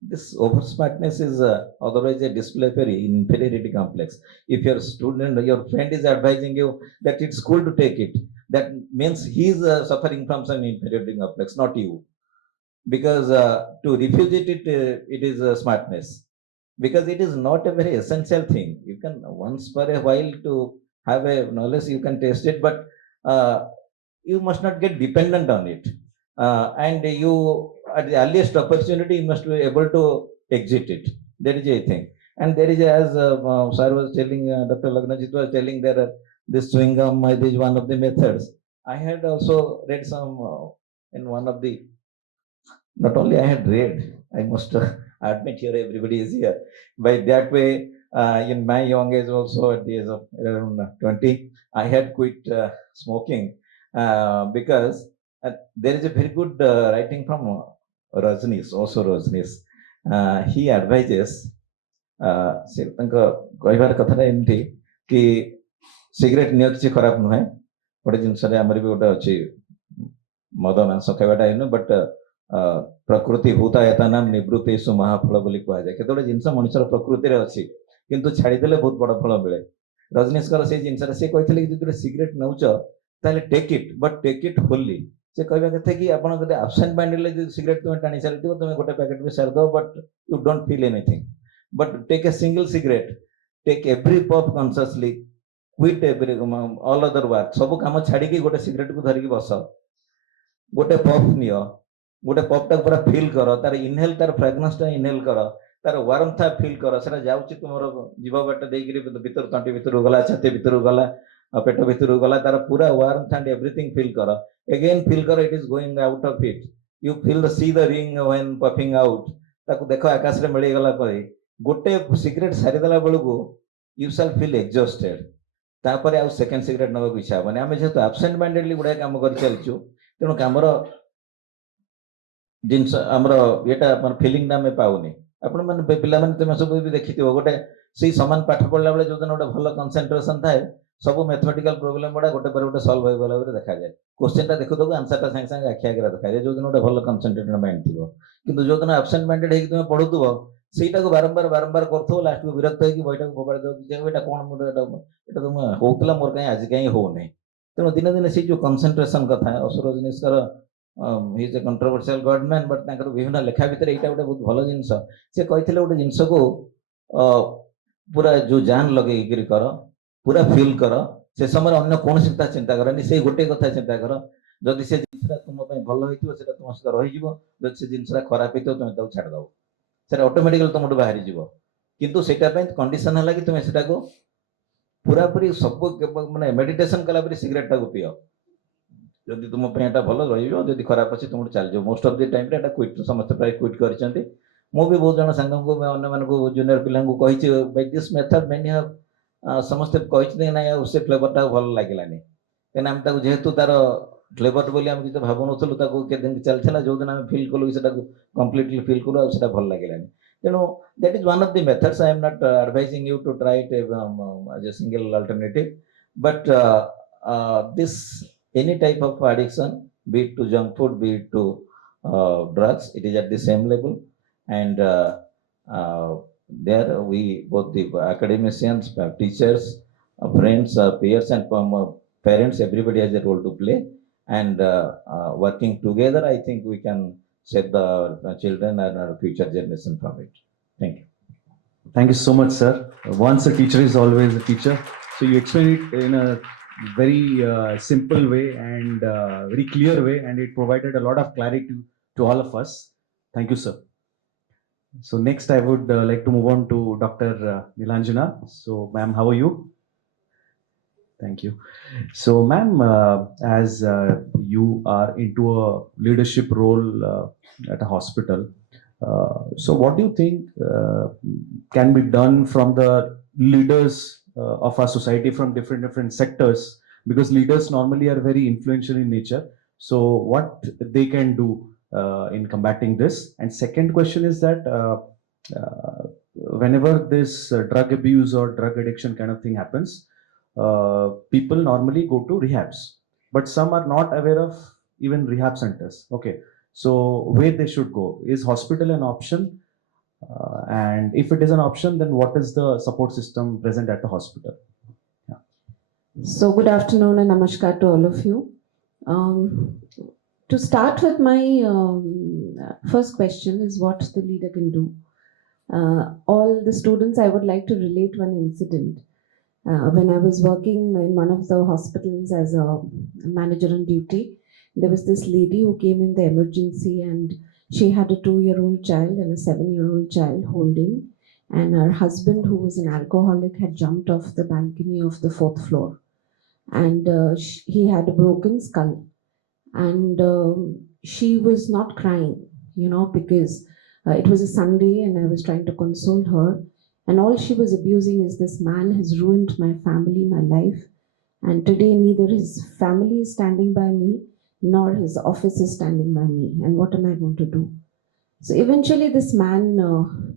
This over smartness is otherwise a display for inferiority complex. If your student, your friend is advising you that it's cool to take it, that means he is suffering from some inferiority complex, not you. Because to refuse it is smartness. Because it is not a very essential thing. You can once for a while to have a knowledge, you can taste it, but you must not get dependent on it. And you, at the earliest opportunity, you must be able to exit it. That is a thing. And there is, as sir was telling, Dr. Lagnajit was telling, there are this chewing gum is one of the methods. I had also read some in one of the, not only I had read, I must admit here everybody is here. By that way, in my young age also, at the age of around 20, I had quit smoking because there is a very good writing from Rajneesh, also Rajneesh. He advises, ସେ ତାଙ୍କ କହିବାର କଥାଟା ଏମିତି କି cigarette ନିଅ କିଛି ଖରାପ ନୁହେଁ, ଗୋଟେ ଜିନିଷରେ ଆମର ବି ଗୋଟେ ଅଛି ମଦ ମାଂସ ଖାଇବାଟା ଏନୁ, ବଟ୍ ପ୍ରକୃତି ଭୂତା ଏତାନାମ ନିବୃତ୍ତି ସୁ ମହାଫଳ ବୋଲି କୁହାଯାଏ। କେତେବେଳେ ଜିନିଷ ମଣିଷର ପ୍ରକୃତିରେ ଅଛି କିନ୍ତୁ ଛାଡ଼ିଦେଲେ ବହୁତ ବଡ଼ ଫଳ ମିଳେ। ରଜନୀଶଙ୍କର ସେଇ ଜିନିଷଟା ସେ କହିଥିଲେ କି ଯେତେବେଳେ ସିଗାରେଟ ନେଉଛ ତାହେଲେ take it, but take it wholly. ସେ କହିବା କଥା କି ଆପଣ ଯଦି ଆବସେଣ୍ଟ ମାଇଣ୍ଡେଡଲି ଯଦି ସିଗାରେଟ ତୁମେ ଟାଣି ସାରିଥିବ, ତୁମେ ଗୋଟେ ପ୍ୟାକେଟ ବି ସାରିଦେବ, but you don't feel anything. But take a single cigarette, take every puff consciously, quit every all other work, ସବୁ କାମ ଛାଡ଼ିକି ଗୋଟେ ସିଗାରେଟକୁ ଧରିକି ବସ, ଗୋଟେ ପଫ୍ ନିଅ, ଗୋଟେ ପଫ୍ଟାକୁ ପୁରା ଫିଲ୍ କର, ତାର ଇନହେଲ୍, ତାର ଫ୍ରାଗ୍ରାନ୍ସଟା ଇନହେଲ୍ କର, ତାର ୱାର୍ମଥା ଫିଲ୍ କର, ସେଟା ଯାଉଛି ତୁମର ଜୀବ ବାଟ ଦେଇକିରି ଭିତରୁ, ତଣ୍ଟି ଭିତରକୁ ଗଲା, ଛାତି ଭିତରକୁ ଗଲା, ପେଟ ଭିତରକୁ ଗଲା, ତାର ପୁରା ୱାର୍ମଥ ଆଣ୍ଡ ଏଭ୍ରିଥିଙ୍ଗ ଫିଲ୍ କର। ଏଗେନ୍ ଫିଲ୍ କର, it is going out of it, you feel the see the ring when puffing out, ତାକୁ ଦେଖ ଆକାଶରେ ମିଳିଗଲା ପରେ। ଗୋଟେ ସିଗାରେଟ ସାରିଦେଲା ବେଳକୁ ୟୁ ସାଲ୍ ଫିଲ୍ ଏକ୍ସଜଷ୍ଟେଡ୍, ତାପରେ ଆଉ ସେକେଣ୍ଡ ସିଗାରେଟ ନେବାକୁ ଇଚ୍ଛା ହବନି। ଆମେ ଯେହେତୁ ଆବସେଣ୍ଟ ମାଇଣ୍ଡେଡଲି ଗୁଡ଼ାଏ କାମ କରିଚାଲିଛୁ, ତେଣୁ କାମର ଜିନିଷ ଆମର ଇଏଟା ମାନେ ଫିଲିଂଟା ଆମେ ପାଉନି। ଆପଣମାନେ ପିଲାମାନେ ତୁମେ ସବୁ ବି ଦେଖିଥିବ, ଗୋଟେ ସେଇ ସମାନ ପାଠ ପଢ଼ିଲା ବେଳେ ଯୋଉଦିନ ଗୋଟେ ଭଲ କନସେନ୍ଟ୍ରେସନ୍ ଥାଏ, ସବୁ ମ୍ୟାଥମେଟିକାଲ ପ୍ରୋବ୍ଲେମ ଗୁଡ଼ା ଗୋଟେ ପରେ ଗୋଟେ ସଲ୍ଭ ହେଇଗଲା ପରେ ଦେଖାଯାଏ। କୋଶ୍ଚିନ୍ଟା ଦେଖୁଥିବ, ଆନ୍ସରଟା ସାଙ୍ଗେ ସାଙ୍ଗେ ଆଖି ଆଗରେ ଦେଖାଯାଏ, ଯୋଉଦିନ ଗୋଟେ ଭଲ କନସେନ୍ଟ୍ରେଟେଡ୍ ମାଇଣ୍ଡ ଥିବ। କିନ୍ତୁ ଯୋଉଦିନ ଆବସେଣ୍ଟ ମାଇଣ୍ଡେଡ୍ ହେଇକି ତୁମେ ପଢୁଥିବ, ସେଇଟାକୁ ବାରମ୍ବାର କରୁଥିବ, ଲାଷ୍ଟକୁ ବିରକ୍ତ ହେଇକି ବହିଟାକୁ ଫୋପାଡ଼ି ଦେବ, ଏଇଟା କ'ଣ ମୋର ଏଇଟା ତ ମୁଁ ହଉଥିଲା, ମୋର କାହିଁ ଆଜି କାହିଁ ହଉନି। ତେଣୁ ଦିନେ ଦିନେ ସେଇ ଯୋଉ କନସେନ୍ଟ୍ରେସନ୍ କଥା ଅସୁର ଜିନିଷର he is a controversial godman but ତାଙ୍କର ବିଭିନ୍ନ ଲେଖା ଭିତରେ ଏଇଟା ଗୋଟେ ବହୁତ ଭଲ ଜିନିଷ ସେ କହିଥିଲେ ଗୋଟେ ଜିନିଷକୁ ପୁରା ଯୋଉ ଜାନ୍ ଲଗେଇକିରି କର ପୁରା ଫିଲ୍ କର ସେ ସମୟରେ ଅନ୍ୟ କୌଣସି କଥା ଚିନ୍ତା କରନି ସେଇ ଗୋଟେ କଥା ଚିନ୍ତା କର ଯଦି ସେ ଜିନିଷଟା ତୁମ ପାଇଁ ଭଲ ହେଇଥିବ ସେଟା ତୁମ ସହିତ ରହିଯିବ ଯଦି ସେ ଜିନିଷଟା ଖରାପ ହେଇଥିବ ତୁମେ ତାକୁ ଛାଡ଼ିଦବ ସେଟା ଅଟୋମେଟିକାଲି ତୁମଠୁ ବାହାରିଯିବ କିନ୍ତୁ ସେଇଟା ପାଇଁ କଣ୍ଡିସନ ହେଲା କି ତୁମେ ସେଟାକୁ ପୁରାପୁରି ସବୁ ମାନେ ମେଡିଟେସନ କଲା ପରେ ସିଗାରେଟଟାକୁ ପିଅ ଯଦି ତୁମ ପାଇଁ ଏଟା ଭଲ ରହିବ ଯଦି ଖରାପ ଅଛି ତୁମଠୁ ଚାଲିଯିବ ମୋଷ୍ଟ ଅଫ୍ ଦି ଟାଇମରେ ଏଟା କ୍ୱିଟ୍ ସମସ୍ତେ ପ୍ରାୟ କ୍ୱିଟ୍ କରିଛନ୍ତି ମୁଁ ବି ବହୁତ ଜଣ ସାଙ୍ଗଙ୍କୁ ଅନ୍ୟମାନଙ୍କୁ ଜୁନିୟର ପିଲାଙ୍କୁ କହିଛି Bai this method many have ସମସ୍ତେ କହିଛନ୍ତି ନାଇଁ ଆଉ ସେ ଫ୍ଲେଭରଟା ଭଲ ଲାଗିଲାନି କାହିଁକିନା ଆମେ ତାକୁ ଯେହେତୁ ତାର ଫ୍ଲେଭର ବୋଲି ଆମେ କିଛି ଭାବୁନଥିଲୁ ତାକୁ କେତେ ଦିନ ଚାଲିଥିଲା ଯୋଉଦିନ ଆମେ ଫିଲ୍ କଲୁ ସେଟାକୁ କମ୍ପ୍ଲିଟଲି ଫିଲ୍ କଲୁ ଆଉ ସେଟା ଭଲ ଲାଗିଲାନି ତେଣୁ that is one of the methods. I am not advising you to try it as a single alternative, but this any type of addiction, be it to junk food, be it to drugs, it is at the same level. And there we both the academicians, teachers, friends, peers, and parents, everybody has a role to play. And working together, I think we can save the children and our future generation from it. Thank you. Thank you so much, sir. Once a teacher is always a teacher. So you explain it in a very simple way and very clear way, and it provided a lot of clarity to all of us. Thank you, sir. So next, I would like to move on to Dr. Nilanjana. So, ma'am, how are you? Thank you. So, ma'am, as you are into a leadership role at a hospital, so what do you think can be done from the leaders of our society from different sectors? Because leaders normally are very influential in nature. So what they can do in combating this? And second question is that whenever this drug abuse or drug addiction kind of thing happens, people normally go to rehabs, but some are not aware of even rehab centers. Okay. So where they should go? Is hospital an option? And if it is an option, then what is the support system present at the hospital? Yeah. So good afternoon and namaskar to all of you. To start with, my first question is what the leader can do. All the students, I would like to relate one incident. When I was working in one of the hospitals as a manager on duty, there was this lady who came in the emergency and she had a 2-year-old child and a 7-year-old child holding, and her husband, who was an alcoholic, had jumped off the balcony of the 4th floor, and he had a broken skull, and she was not crying, because it was a Sunday and I was trying to console her, and all she was abusing is this man has ruined my family, my life, and today neither his family is standing by me nor his office is standing by me, and what am I going to do? So eventually this man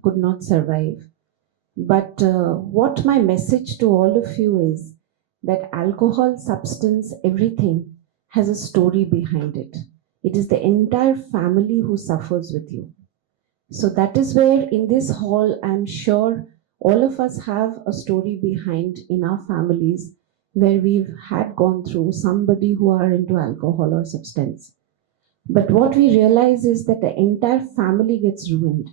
could not survive. But what my message to all of you is that alcohol, substance, everything has a story behind it. It is the entire family who suffers with you. So that is where in this hall, I'm sure all of us have a story behind in our families where we've had gone through somebody who are into alcohol or substance. But what we realize is that the entire family gets ruined.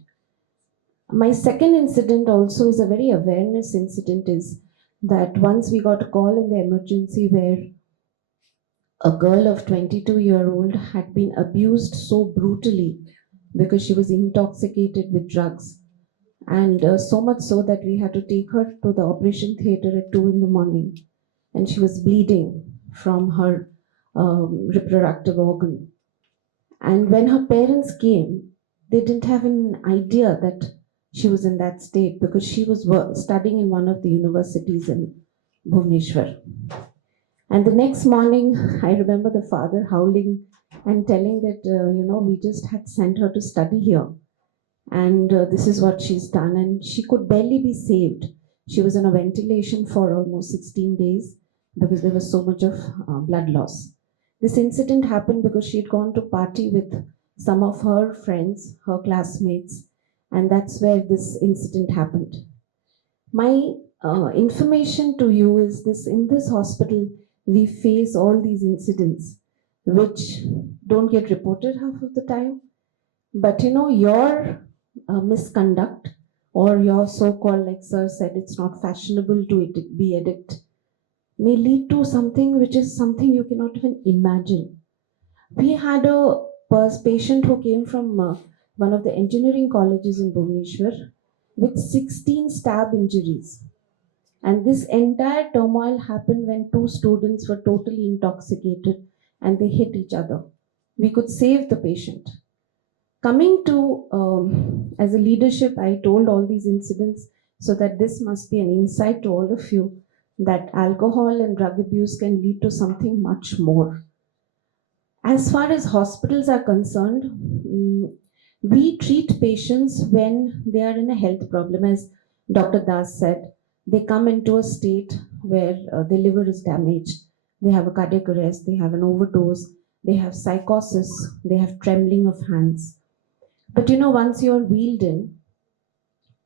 My second incident also is a very awareness incident, is that once we got a call in the emergency where a girl of 22-year-old had been abused so brutally because she was intoxicated with drugs. And so much so that we had to take her to the operation theater at 2 in the morning. And she was bleeding from her reproductive organ. And when her parents came, they didn't have an idea that she was in that state because she was studying in one of the universities in Bhubaneswar. And the next morning, I remember the father howling and telling that, we just had sent her to study here. And this is what she's done. And she could barely be saved. She was on a ventilation for almost 16 days because there was so much of blood loss. This incident happened because she had gone to party with some of her friends, her classmates, and that's where this incident happened. My information to you is this: in this hospital, we face all these incidents which don't get reported half of the time. But your misconduct or your so-called, like sir said, it's not fashionable to be addict, may lead to something which is something you cannot even imagine. We had a patient who came from one of the engineering colleges in Bhubaneswar with 16 stab injuries. And this entire turmoil happened when two students were totally intoxicated and they hit each other. We could save the patient. Coming to, as a leadership, I told all these incidents so that this must be an insight to all of you that alcohol and drug abuse can lead to something much more. As far as hospitals are concerned, we treat patients when they are in a health problem. As Dr. Das said, they come into a state where their liver is damaged, they have a cardiac arrest, they have an overdose, they have psychosis, they have trembling of hands. But once you're wheeled in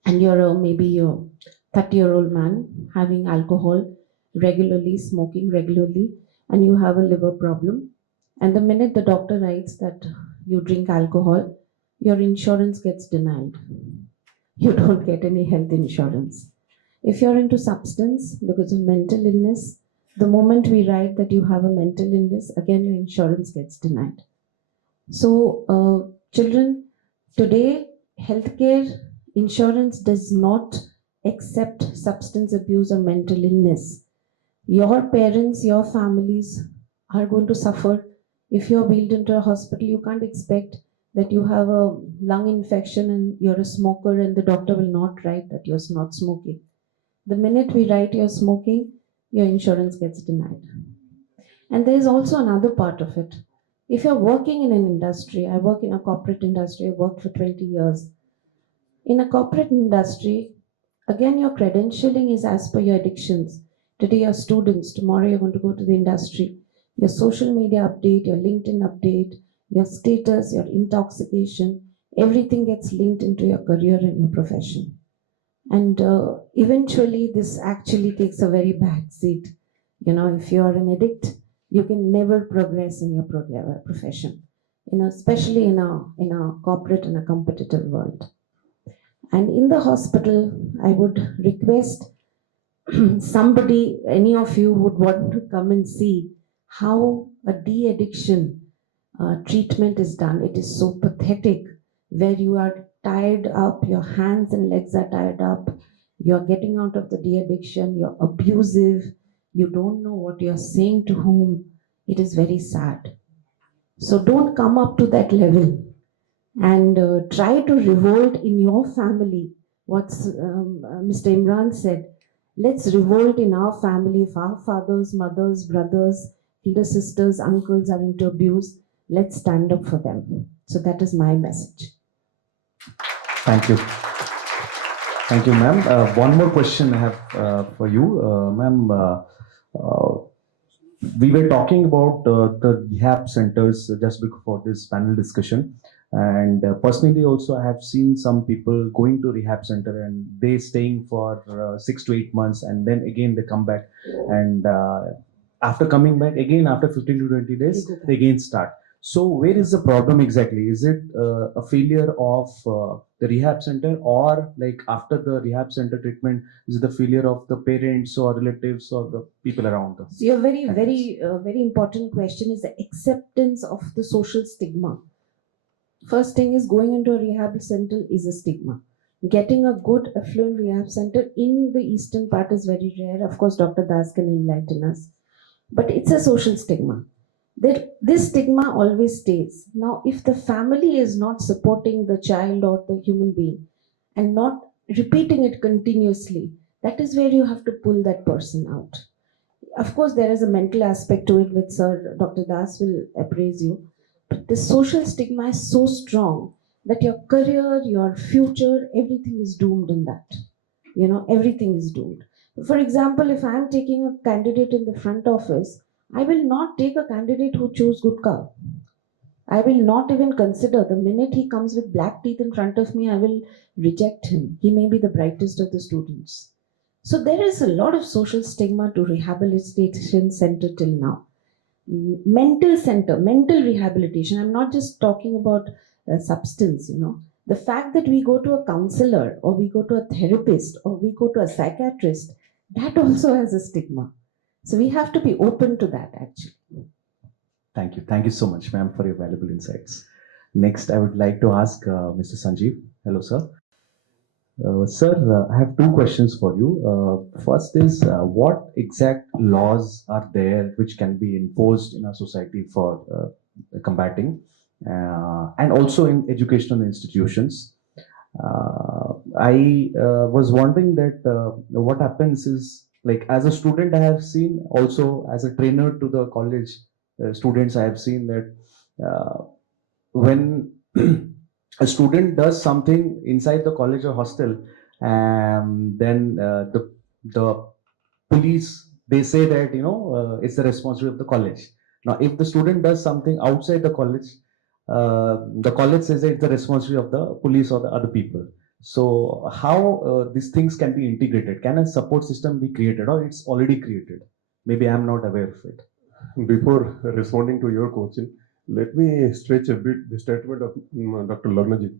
and you're maybe a 30-year-old man having alcohol regularly, smoking regularly, and you have a liver problem, and the minute the doctor writes that you drink alcohol, your insurance gets denied. You don't get any health insurance. If you're into substance because of mental illness, the moment we write that you have a mental illness, again your insurance gets denied. So, children, today healthcare insurance does not accept substance abuse or mental illness. Your parents, your families are going to suffer. If you're wheeled into a hospital, you can't expect that you have a lung infection and you're a smoker and the doctor will not write that you're not smoking. The minute we write you're smoking, your insurance gets denied. And there's also another part of it. If you're working in an industry, I work in a corporate industry, I worked for 20 years. In a corporate industry, again, your credentialing is as per your addictions. Today, you're students, tomorrow, you're going to go to the industry. Your social media update, your LinkedIn update, your status, your intoxication, everything gets linked into your career and your profession. And eventually, this actually takes a very bad seat. If you are an addict, you can never progress in your profession, especially in a corporate and a competitive world. And in the hospital, I would request somebody, any of you would want to come and see how a de-addiction treatment is done. It is so pathetic, where you are tired up, your hands and legs are tired up, you're getting out of the de-addiction, you're abusive, you don't know what you're saying to whom. It is very sad. So don't come up to that level and try to revolt in your family. What's Mr. Imran said, let's revolt in our family. If our fathers, mothers, brothers, elder sisters, uncles are into abuse, let's stand up for them. So that is my message. Thank you. Thank you, ma'am. One more question I have for you, ma'am. We were talking about the rehab centers just before this panel discussion, and personally also I have seen some people going to rehab center and they staying for 6 to 8 months, and then again they come back, and after coming back again after 15 to 20 days they again start. So where is the problem exactly? Is it a failure of the rehab center, or like after the rehab center treatment, is it the failure of the parents or relatives or the people around them? So your very important question is the acceptance of the social stigma. First thing is, going into a rehab center is a stigma. Getting a good affluent rehab center in the eastern part is very rare. Of course, Dr. Das can enlighten us. But it's a social stigma. This stigma always stays. Now, if the family is not supporting the child or the human being and not repeating it continuously, that is where you have to pull that person out. Of course, there is a mental aspect to it, which Sir Dr. Das will appraise you. But the social stigma is so strong that your career, your future, everything is doomed in that. Everything is doomed. For example, if I am taking a candidate in the front office, I will not take a candidate who chews gutka. I will not even consider. The minute he comes with black teeth in front of me, I will reject him. He may be the brightest of the students. So there is a lot of social stigma to rehabilitation center till now. mental center, mental rehabilitation. I'm not just talking about substance, The fact that we go to a counselor or we go to a therapist or we go to a psychiatrist, that also has a stigma. So we have to be open to that actually. Thank you. Thank you so much, ma'am, for your valuable insights. Next, I would like to ask Mr. Sanjeev. Hello, sir. Sir, I have two questions for you. First is what exact laws are there which can be imposed in our society for combating, and also in educational institutions? I was wondering that what happens is, like, as a student, I have seen, also as a trainer to the college students, I have seen that when a student does something inside the college or hostel, then the police, they say that it's the responsibility of the college. Now, if the student does something outside the college says that it's the responsibility of the police or the other people. So how these things can be integrated? Can a support system be created, or it's already created? Maybe I'm not aware of it. Before responding to your question, let me stretch a bit the statement of Dr. Lagnajit.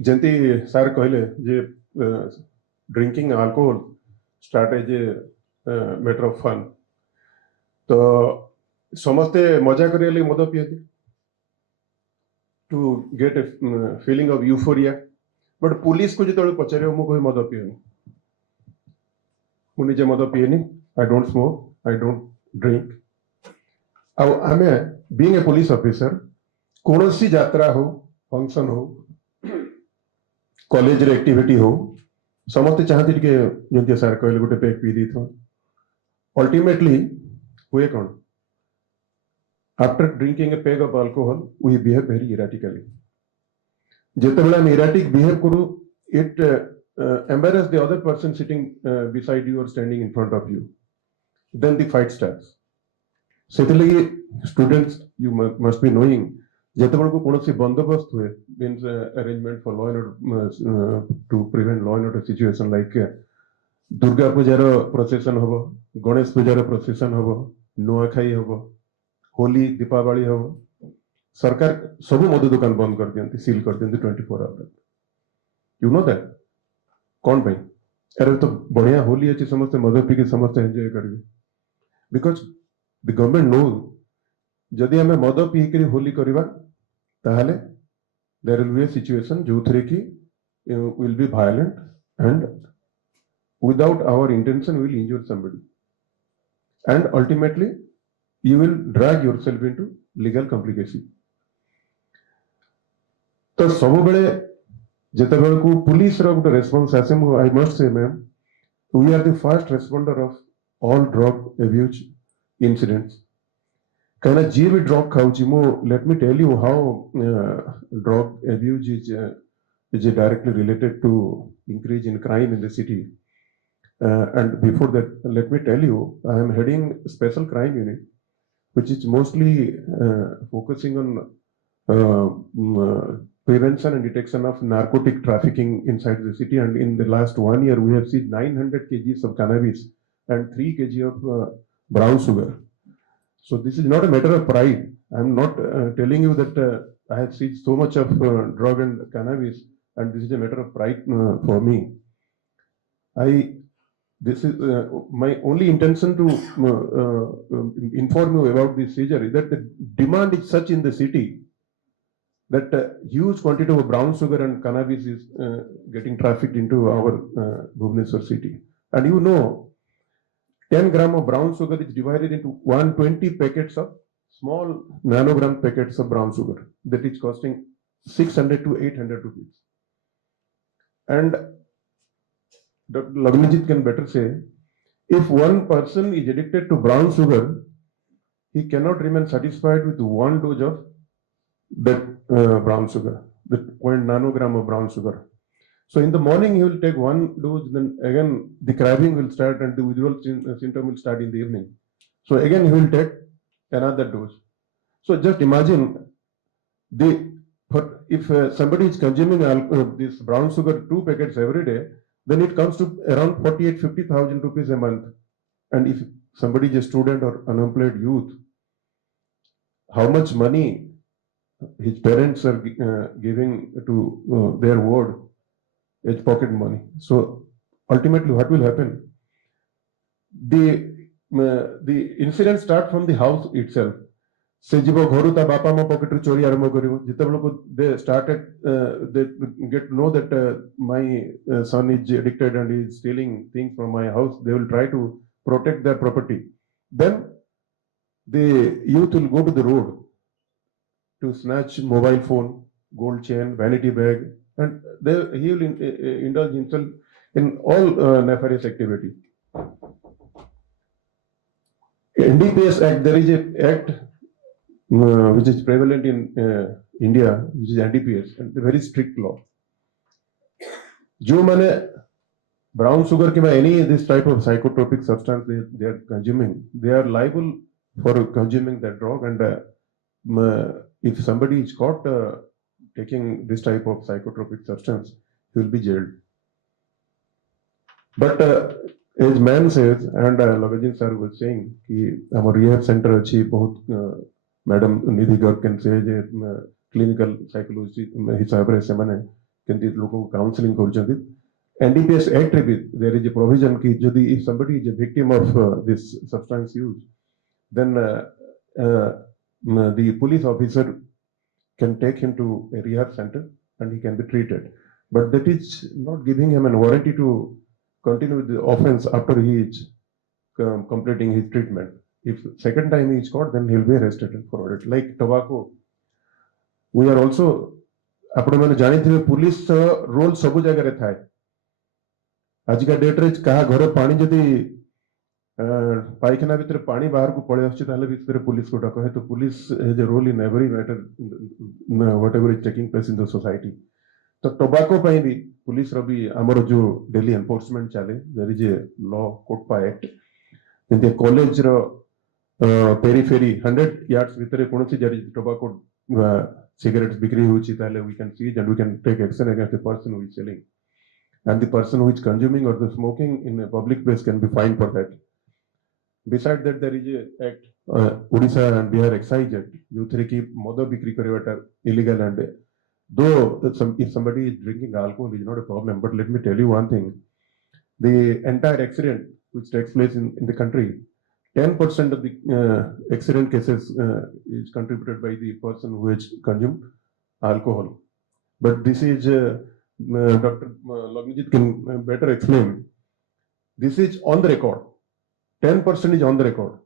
Jenti sir कहले जे drinking alcohol start as a matter of fun. तो समस्ते मजा करिया लई मद पियती to get a feeling of euphoria. But police को जेतବେଳେ पचारे मु कोई मद पियनी मु निजे मद पियनी. I don't smoke, I don't drink. Being a police officer, कौनसी यात्रा हो, फंक्शन हो, कॉलेज रे एक्टिविटी हो, समस्ते चाहती कि जंती सर कहले गोटे पेक पी दी थो. Ultimately, हुए कौन? After drinking a peg of alcohol, we behave very erratically. जेतेबेले हम erratic behave करू, it embarrass the other person sitting beside you or standing in front of you. Then the fight starts. Secondly, students, you must be knowing, जेतेबेले को कौन सी बंदोबस्त हुए, means arrangement for law and order, to prevent law and order situation like Durga पूजार प्रोसेसन होबो, गणेश पूजार प्रोसेसन होबो, नुआखाई होबो, होली दीपावली होबो, सरकार सब मद दुकान बंद कर दियंती, सील कर दियंती 24 आवर. You know that? कौन भाई? अरे तो बढ़िया होली अच्छी समझते मद पी के समझते एंजॉय करिए. Because the government knows जदि हमें मद पी के होली करिवा ताहले there will be a situation जो थरे की will be violent and without our intention we will injure somebody, and ultimately you will drag yourself into legal complication. तो सब बेले जेतेबेले को पुलिस रो गोटे रेस्पॉन्स आसे, I must say ma'am, we are the first responder of all drug abuse incidents. Kana जी भी drug खाऊची मो, let me tell you how drug abuse is directly related to increase in crime in the city. And before that, let me tell you, I am heading special crime unit, which is mostly focusing on prevention and detection of narcotic trafficking inside the city. And in the last 1 year, we have seen 900 kgs of cannabis and 3 kg of brown sugar. So this is not a matter of pride. I am not telling you that I have seen so much of drug and cannabis, and this is a matter of pride for me. This is my only intention to inform you about this seizure is that the demand is such in the city that huge quantity of brown sugar and cannabis is getting trafficked into our Bhubaneswar city. And 10 gram of brown sugar is divided into 120 packets of small nanogram packets of brown sugar that is costing 600 to 800 rupees. And Dr. Lagnajit can better say, if one person is addicted to brown sugar, he cannot remain satisfied with one dose of that brown sugar, that 0.0 nanogram of brown sugar. So in the morning he will take one dose, then again the craving will start and the withdrawal symptom will start in the evening. So again he will take another dose. So just imagine if somebody is consuming this brown sugar 2 packets every day, then it comes to around 48-50,000 rupees a month. And if somebody is a student or unemployed youth, how much money his parents are giving to their ward as pocket money. So ultimately, what will happen? The incident start from the house itself. Se jibo ghoru ta bapa ma pocket ru chori arambo karibo. Jitebeloku they started, they get to know that my son is addicted and is stealing things from my house. They will try to protect their property. Then the youth will go to the road to snatch mobile phone, gold chain, vanity bag, and he will indulge himself in all nefarious activity. NDPS Act, there is an act which is prevalent in India, which is NDPS, and a very strict law. जो माने brown sugar किंवा any this type of psychotropic substance they are consuming, they are liable for consuming that drug, and if somebody is caught taking this type of psychotropic substance, he will be jailed. But as man says, and Lavajin sir was saying, कि our rehab center अच्छी बहुत Madam Nidhi Garg can say J clinical psychology हिसाब रे ସେମାନେ केंद्रित लोगों को counseling କରୁଛନ୍ତି. NDPS Act रे भी there is a provision कि यदि if somebody is a victim of this substance use, then the police officer can take him to a rehab center and he can be treated. But that is not giving him a warranty to continue with the offense after he is completing his treatment. If second time he is caught, then he will be arrested for it. Like tobacco, we are also, आपण मैंने जानी थी police role सब जगह थाए. आज का date रे कहा घर पानी जदि पायखाना भीतर पानी बाहर को पड़े आछे ताले भीतर पुलिस को डका है. तो police has a role in every matter whatever is taking place in the society. तो टोबाको ପାଇଁ भी पुलिस ର भी हमर जो डेली एनफोर्समेंट चले, there is a law COTPA act जेते कॉलेज रो पेरिफेरी 100 yards भीतर कोनसी जरी टोबाको cigarettes बिक्री होची ताले we can seize and we can take action against the person who is selling, and the person who is consuming or the smoking in a public place can be fined for that. Besides that, there is a act, Odisha and Bihar Excise Act, जो की मद बिक्री करवाटा illegal, and though if somebody is drinking alcohol is not a problem, but let me tell you one thing: the entire accident which takes place in the country, 10% of the accident cases is contributed by the person who has consumed alcohol. But this is Dr. Lognijit can better explain. This is on the record. 10% is on the record.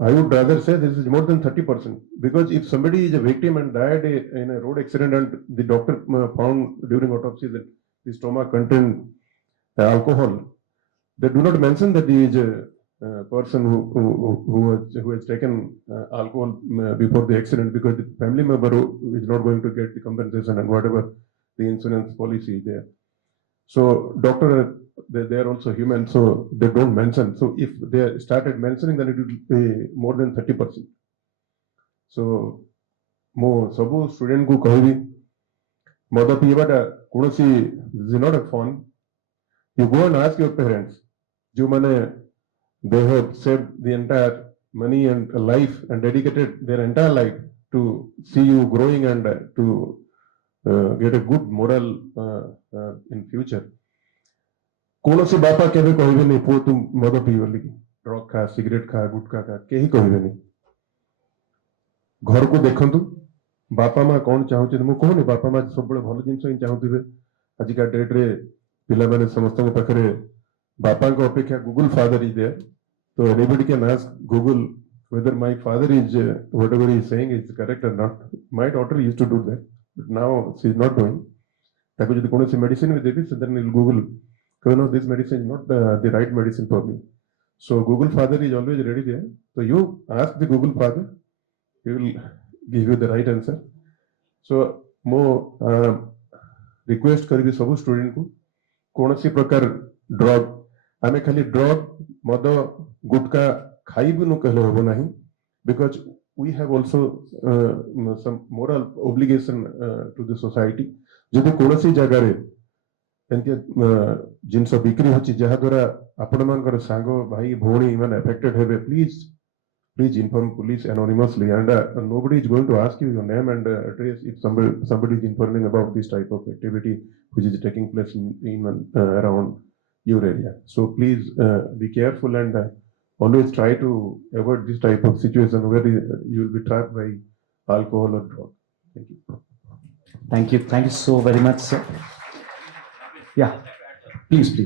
I would rather say this is more than 30%, because if somebody is a victim and died in a road accident and the doctor found during autopsy that the stomach contained alcohol, they do not mention that he is a person who has taken alcohol before the accident, because the family member is not going to get the compensation and whatever the insurance policy is there. So doctor, they are also human, so they don't mention. So if they started mentioning, then it will be more than 30%. So mo sabu student को कहीं भी मद पीवाटा कोनसी is not a fun. You go and ask your parents, जो माने they have saved the entire money and life and dedicated their entire life to see you growing and to get a good moral in future. कौनसी बापा केबे कहबे नहीं पो तुम मद पीबो लगी, ड्रग खा, सिगरेट खा, गुटखा खा, केही कहबे नहीं. घर को देखंतु बापा मां कौन चाहूचे, मु कहूनी बापा मां सब बड़े भलो जिंस ही चाहूथिबे. आज का डेट रे पिला माने समस्त पाखरे बापा को अपेक्षा Google father is there. So anybody can ask Google whether my father is whatever he is saying is correct or not. My daughter used to do that, but now she is not doing. ताकि यदि कौन सी medicine भी देती, then will Google, no, this medicine is not the right medicine for me. So Google father is always ready there. So you ask the Google father, he will give you the right answer. So more request करी सब student को कौन सी प्रकार drug, आमे खाली drug मद गुटका खाइबु न कहले होबो नाही, because we have also some moral obligation to the society. जदि कोनसी जगह रे एमती जिनस बिक्री होची जहा द्वारा आपण मानकर सांगो भाई भौणी माने अफेक्टेड हेबे please inform police anonymously and nobody is going to ask you your name and address if somebody is informing about this type of activity which is taking place in around your area. So please be careful and always try to avoid this type of situation where you will be trapped by alcohol or drug. Thank you. Thank you so very much, sir. Yeah, please.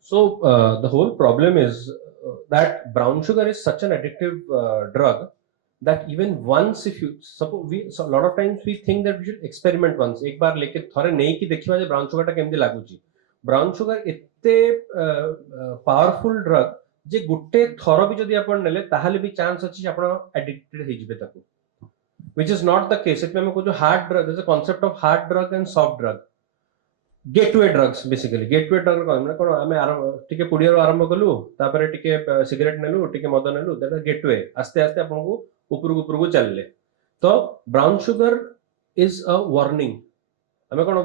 So the whole problem is that brown sugar is such an addictive drug that even once if you suppose so a lot of times we think that we should experiment once एक बार लेके थोड़े नहीं कि देखिए जे brown sugar टा केमती लागुची brown sugar इत्ते powerful drug जे गुट्टे थोरो भी जदि आपण नेले ताहाले भी चांस अछि आपण addicted हे जिबे ताकू which is not the case इतमे में को जो hard drug there's a concept of hard drug and soft drug gateway drugs basically gateway drug कहना कोन आमे टिके पुडियारो आरंभ कलु तापर टिके सिगरेट नेलु टिके मद नेलु दैट इज गेटवे आस्ते आस्ते आपन को ऊपर को चलले तो brown sugar is a warning आमे कोन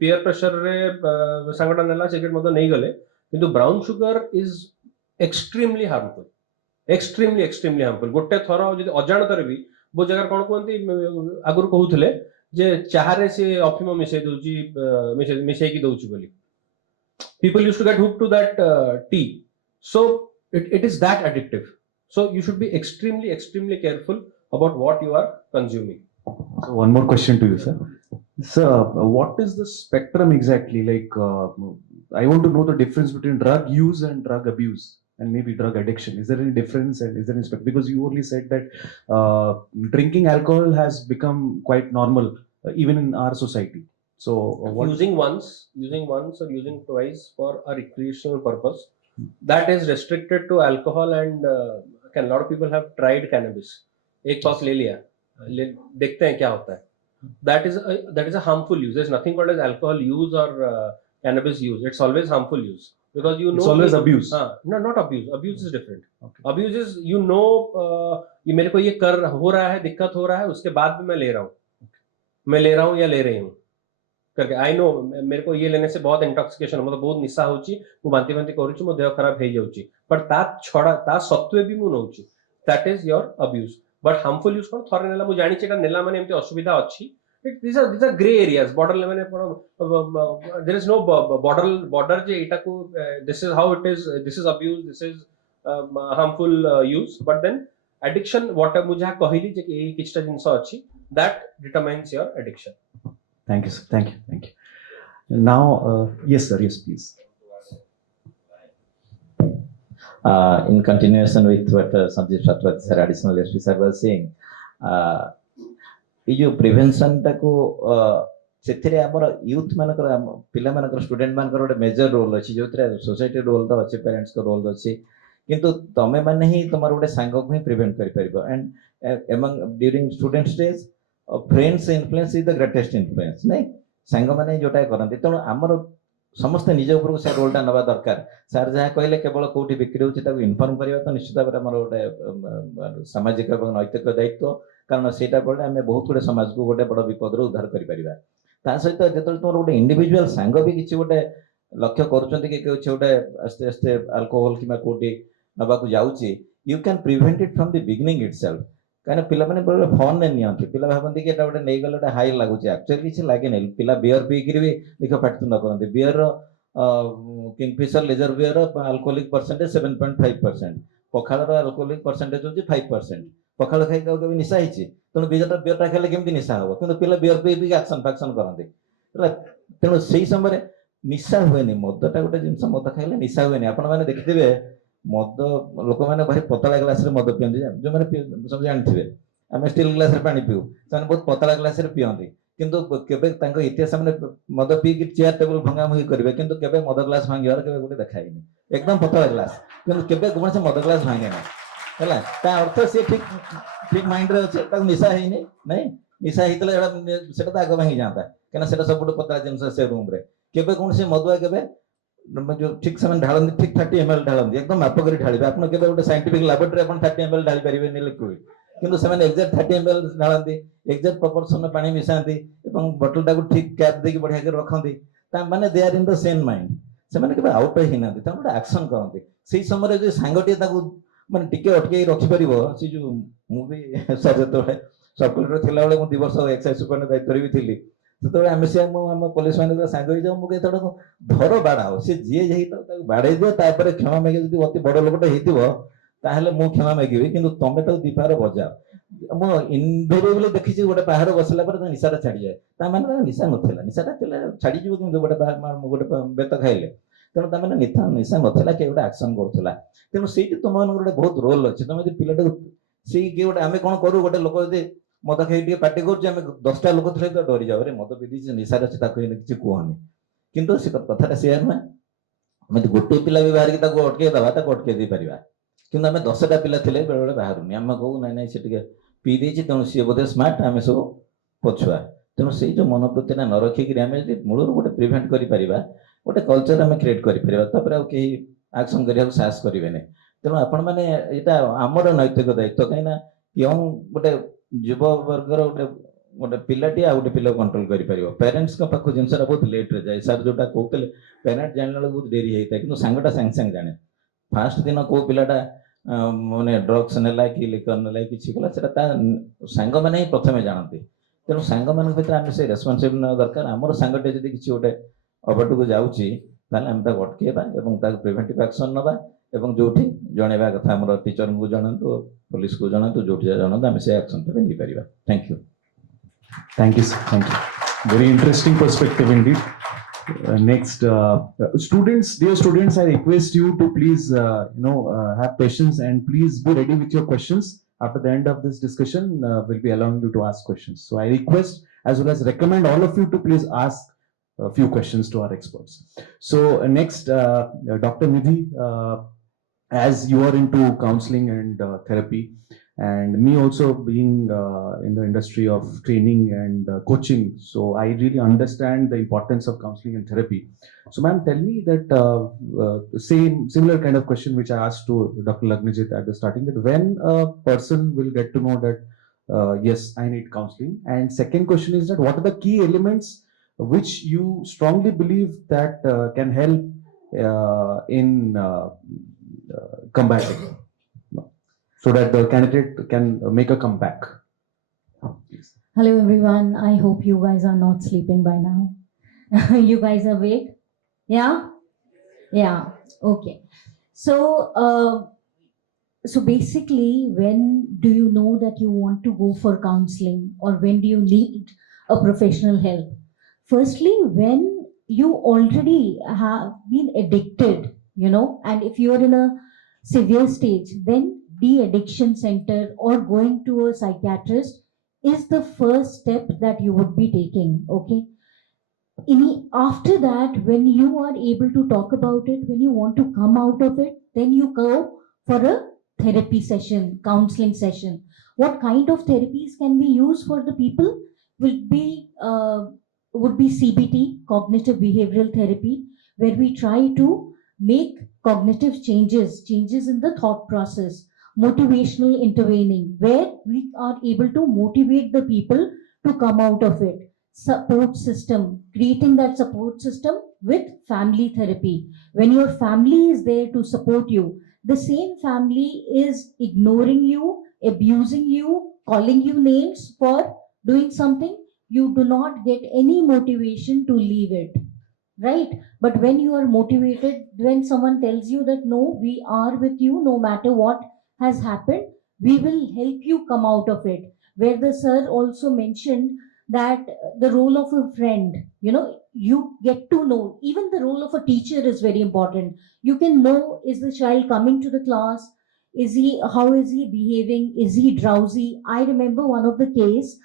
पीयर प्रेशर रे संगठन नेला सिगरेट मद नहीं गले किंतु brown sugar is extremely harmful गोटे थरो जदि अजाणतर भी बो जगह कोन कोंती आगुर कहउथले जे चाहरे से अफिम मिसै दोची मिसै की दोची बोली people used to get hooked to that tea so it is that addictive so you should be extremely careful about what you are consuming. So one more question to you, sir. Sir, what is the spectrum exactly? Like, I want to know the difference between drug use and drug abuse, and maybe drug addiction. Is there any difference, and is there any spectrum? Because you only said that drinking alcohol has become quite normal, even in our society. So, using once or using twice for a recreational purpose, that is restricted to alcohol and a lot of people have tried cannabis. एक puff ले लिया, देखते हैं क्या होता है. That is a harmful use. There's nothing called as alcohol use or cannabis use. It's always harmful use because you know. It's always abuse. No, not abuse. Abuse is different. Okay. Abuse is you know ये मेरे को ये कर हो रहा है दिक्कत हो रहा है उसके बाद भी मैं ले रहा हूँ या ले रही हूँ करके आई नो मेरे को ये लेने से बहुत इंटॉक्सिकेशन मतलब बहुत निशा होची मु बांती करूची मो देह खराब हे जाउची पर ता छडा ता सत्वे भी मु नउची that is your abuse but harmful use कोन थरे नेला मु जानि छी एटा नेला माने एमती असुविधा अछि these are gray areas border माने there is no border जे एटा को this is how it is this is abuse this is harmful use but then addiction what मुझे कहली जे कि किछटा जिंस अछि that determines your addiction. Thank you, sir. Thank you. Now, yes, sir. Yes, please. In continuation with what Sanjeev Shatwat sir, additional SP sir was saying, ये जो prevention टाको ସେଥିରେ ଆମର youth ମାନଙ୍କର ପିଲାମାନଙ୍କର ଷ୍ଟୁଡେଣ୍ଟ ମାନଙ୍କର ଗୋଟେ ମେଜର ରୋଲ ଅଛି ଯୋଉଥିରେ ସୋସାଇଟି ରୋଲ ତ ଅଛି ପ୍ୟାରେଣ୍ଟସ୍ଙ୍କ ରୋଲ ଅଛି କିନ୍ତୁ ତମେ ମାନେ ହିଁ ତମର ଗୋଟେ ସାଙ୍ଗକୁ ହିଁ ପ୍ରିଭେଣ୍ଟ କରିପାରିବ and among during student stage friends influence is the greatest influence नहीं सांग मैंने जोटा करते तेणु आमर समस्ते निज उपर से रोलटा नवा दरकार सार जहाँ कहले केवल कौटी बिक्री होता इनफर्म करवा तो निश्चित भाव में गोटे सामाजिक और नैतिक दायित्व कारण से आम बहुत गुड़े समाज को गोटे बड़ विपद उद्धार कर सहित जो तुम गोटे इंडिविजुअल सांग भी किसी गोटे लक्ष्य करुँच कि गोटे आस्ते आस्ते अल्कोहल कि कौटी नवाक जाऊँगी you can prevent it from the beginning itself कहीं पिला मैंने बड़े फन ने नियंती पिला भावती कि गोटे नहीं गले हाई लगुच एक्चुअली किसी लगे नहीं पिला बियर पीकि भी देख पाटितुंड करते beer Kingfisher lager beer alcoholic percentage 7.5% पखाड़ अल्कोहलिक परसेंटेज होची 5% पखाड़ खाई कभी निशा होती तेणु बियरटा खेले केमती निशा हम कि पिला बियर पी भी एक्शन फैक्शन करते तेणु से समय निशा हुए मदटा गोटे जिन मद खाइले निशा हुए आपण मैंने देखिथे मद लोक मैंने भारी पतला ग्लास रे मद पियंती जो मैंने सब जानते आम स्टील ग्लास रे पानी पीऊ से बहुत पतला ग्लास रे पियंती किंतु केबे इतिहास में मद पीकि चेयर टेबल भंगाभंगी करेंगे किंतु केबे मद ग्लास भांगार केबे गोटे देखाइनि एकदम पतला ग्लास किंतु केबे कौन से मद ग्लास भांगे ना है अर्थ सी ठीक माइंड रे अच्छे निशा है नहीं निशा होता से आग भांगी जाता कहीं सब पतला जिन से रूम रे केबे कौन से मदुआ केबे जो ठीक से ढालती ठीक 30 ml ढालती एकदम माप कर ढालिबे आपन केबे गोटे साइंटिफिक लैबोरेटरी आपन 30 ml ढाली परिबे नि लिक्विड କିନ୍ତୁ ସେମାନେ ଏକ୍ସାକ୍ଟ 30 ml ଢାଳନ୍ତି, ଏକ୍ସାକ୍ଟ ପ୍ରପୋର୍ସନରେ ପାଣି ମିଶାନ୍ତି ଏବଂ ବଟଲଟାକୁ ଠିକ୍ କ୍ୟାପ୍ ଦେଇକି ବଢିଆ କରି ରଖନ୍ତି। ମାନେ ଦେ ଆର୍ ଇନ୍ ଦ ସେମ୍ ମାଇଣ୍ଡ, ସେମାନେ କେବେ ଆଉଟ୍ ହେଇନାହାନ୍ତି, ତାଙ୍କୁ ଗୋଟେ ଆକ୍ସନ କରନ୍ତି। ସେଇ ସମୟରେ ଯଦି ସାଙ୍ଗଟିଏ ତାକୁ ମାନେ ଟିକେ ଅଟକେଇ ରଖିପାରିବ, ସେ ଯୋଉ ମୁଁ ବି ସାର୍ ଯେତେବେଳେ ସବକଲେକ୍ଟର ଥିଲାବେଳେ ମୁଁ 2 ବର୍ଷ ଏକ୍ସାଇଜ ସୁପରିଟେଣ୍ଡେଣ୍ଟ ଦାୟିତ୍ୱରେ ବି ଥିଲି, ସେତେବେଳେ ଆମେ ସେ ଆମ ପୋଲିସ ମାନେ ସାଙ୍ଗ ହେଇଯାଉ, ମୁଁ କେତେବେଳେ ଧର ବାଡାଅ, ସେ ଯିଏ ହେଇଥାଉ ତାକୁ ବାଡେଇ ଦିଅ, ତାପରେ କ୍ଷମା ମାଗି, ଯଦି ଅତି ବଡ ଲୋକଟେ ହେଇଥିବ ତାହେଲେ ମୁଁ କ୍ଷମା ମାଗିବି, କିନ୍ତୁ ତମେ ତାକୁ 2 ପାହାର ବଜାଅ। ମୁଁ ଇନଭେରିଏବଲି ଦେଖିଛି ଗୋଟେ ପାହାର ବସିଲା ପରେ ତା ନିଶାଟା ଛାଡିଯାଏ, ତା ମାନେ ତାର ନିଶା ନଥିଲା, ନିଶାଟା ଥିଲେ ଛାଡିଯିବ କିନ୍ତୁ ଗୋଟେ ବେତ ଖାଇଲେ, ତେଣୁ ତା ମାନେ ନିଶା ନଥିଲା, କିଏ ଗୋଟେ ଆକ୍ସନ କରୁଥିଲା। ତେଣୁ ସେଇଠି ତୁମମାନଙ୍କର ଗୋଟେ ବହୁତ ରୋଲ ଅଛି। ତମେ ଯଦି ପିଲାଟାକୁ ସେଇ କିଏ ଗୋଟେ, ଆମେ କଣ କରୁ, ଗୋଟେ ଲୋକ ଯଦି ମଦ ଖାଇ ଟିକେ ପାଟି କରୁଛି, ଆମେ 10ଟା ଲୋକ ଥିଲେ ତ ଡରିଯାଉ, ରେ ମଦ ପିଇଛି ନିଶାରେ ଅଛି, ତାକୁ କିଛି କୁହନି। କିନ୍ତୁ ସେ କଥାଟା ସେୟା ନୁହେଁ, ଆମେ ଗୋଟେ ପିଲା ବି ବାହାରିକି ତାକୁ ଅଟକେଇ ଦେବା, ତାକୁ ଅଟକେଇ ଦେଇପାରିବା, କିନ୍ତୁ ଆମେ 10ଟା ପିଲା ଥିଲେ ବେଳେବେଳେ ବାହାରୁନି, ଆମେ କହୁ ନାଇଁ ନାଇଁ ସେ ଟିକେ ପିଇ ଦେଇଛି, ତେଣୁ ସିଏ ବୋଧେ ସ୍ମାର୍ଟ, ଆମେ ସବୁ ପଛୁଆ। ତେଣୁ ସେଇ ଯୋଉ ମନୋବୃତ୍ତିଟା ନ ରଖିକିରି ଆମେ ଯଦି ମୂଳରୁ ଗୋଟେ ପ୍ରିଭେଣ୍ଟ କରିପାରିବା, ଗୋଟେ କଲଚର ଆମେ କ୍ରିଏଟ୍ କରିପାରିବା, ତାପରେ ଆଉ କେହି ଆକ୍ସନ କରିବାକୁ ସାହସ କରିବେନି। ତେଣୁ ଆପଣମାନେ ଏଇଟା ଆମର ନୈତିକ ଦାୟିତ୍ୱ, କାହିଁକିନା ୟଙ୍ଗ ଗୋଟେ ଯୁବ ବର୍ଗର ଗୋଟେ ପିଲାଟିଏ ଆଉ ଗୋଟେ ପିଲାକୁ କଣ୍ଟ୍ରୋଲ କରିପାରିବ। ପ୍ୟାରେଣ୍ଟସ୍ଙ୍କ ପାଖକୁ ଜିନିଷଟା ବହୁତ ଲେଟ୍ରେ ଯାଏ। ସାର୍ ଯୋଉଟା କହୁଥିଲେ, ପ୍ୟାରେଣ୍ଟ ଜାଣିଲା ବେଳକୁ ବହୁତ ଡେରି ହେଇଥାଏ, କିନ୍ତୁ ସାଙ୍ଗଟା ସାଙ୍ଗେ ସାଙ୍ଗେ ଜାଣେ। ଫାଷ୍ଟ ଦିନ କୋଉ ପିଲାଟା ମାନେ ଡ୍ରଗ୍ସ ନେଲା କି ଲିକର ନେଲା କିଛି କଲା, ସେଟା ତା ସାଙ୍ଗମାନେ ହିଁ ପ୍ରଥମେ ଜାଣନ୍ତି। ତେଣୁ ସାଙ୍ଗମାନଙ୍କ ଭିତରେ ଆମେ ସେ ରେସ୍ପନ୍ସିବିଲିଟି ନେବା ଦରକାର। ଆମର ସାଙ୍ଗଟେ ଯଦି କିଛି ଗୋଟେ ଅବାଟକୁ ଯାଉଛି, ତାହେଲେ ଆମେ ତାକୁ ଅଟକେଇବା ଏବଂ ତାକୁ ପ୍ରିଭେଣ୍ଟିଭ ଆକ୍ସନ ନେବା, ଏବଂ ଯୋଉଠି ଜଣେଇବା କଥା ଆମର ଟିଚରଙ୍କୁ ଜଣାନ୍ତୁ, ପୋଲିସକୁ ଜଣାନ୍ତୁ, ଯୋଉଠି ଜଣାନ୍ତୁ, ଆମେ ସେ ଆକ୍ସନଟା ନେଇପାରିବା। Thank you. Thank you, sir. Thank you. Very interesting perspective indeed. Next, students, dear students, I request you to please, have patience and please be ready with your questions. After the end of this discussion, we'll be allowing you to ask questions. So I request as well as recommend all of you to please ask a few questions to our experts. So next, Dr. Nidhi, as you are into counseling and therapy, and me also being in the industry of training and coaching, so I really understand the importance of counseling and therapy. So ma'am, tell me that similar kind of question which I asked to Dr. Lagnajit at the starting, that when a person will get to know that yes, I need counseling, and second question is that what are the key elements which you strongly believe that can help in combating, so that the candidate can make a comeback. Please. Hello everyone, I hope you guys are not sleeping by now. You guys are awake? Yeah? Yeah, okay. So, so basically, when do you know that you want to go for counseling, or when do you need a professional help? Firstly, when you already have been addicted, and if you are in a severe stage, then de-addiction center or going to a psychiatrist is the first step that you would be taking, okay? After that, when you are able to talk about it, when you want to come out of it, then you go for a therapy session, counseling session. What kind of therapies can be used for the people would be CBT, cognitive behavioral therapy, where we try to make cognitive changes in the thought process. Motivational intervening, where we are able to motivate the people to come out of it. Support system, creating that support system with family therapy. When your family is there to support you, the same family is ignoring you, abusing you, calling you names for doing something, you do not get any motivation to leave it, right? But when you are motivated, when someone tells you that no, we are with you no matter what has happened, we will help you come out of it. Where the sir also mentioned that the role of a friend, you get to know, even the role of a teacher is very important. You can know, is the child coming to the class, how is he behaving, is he drowsy? I remember one of the case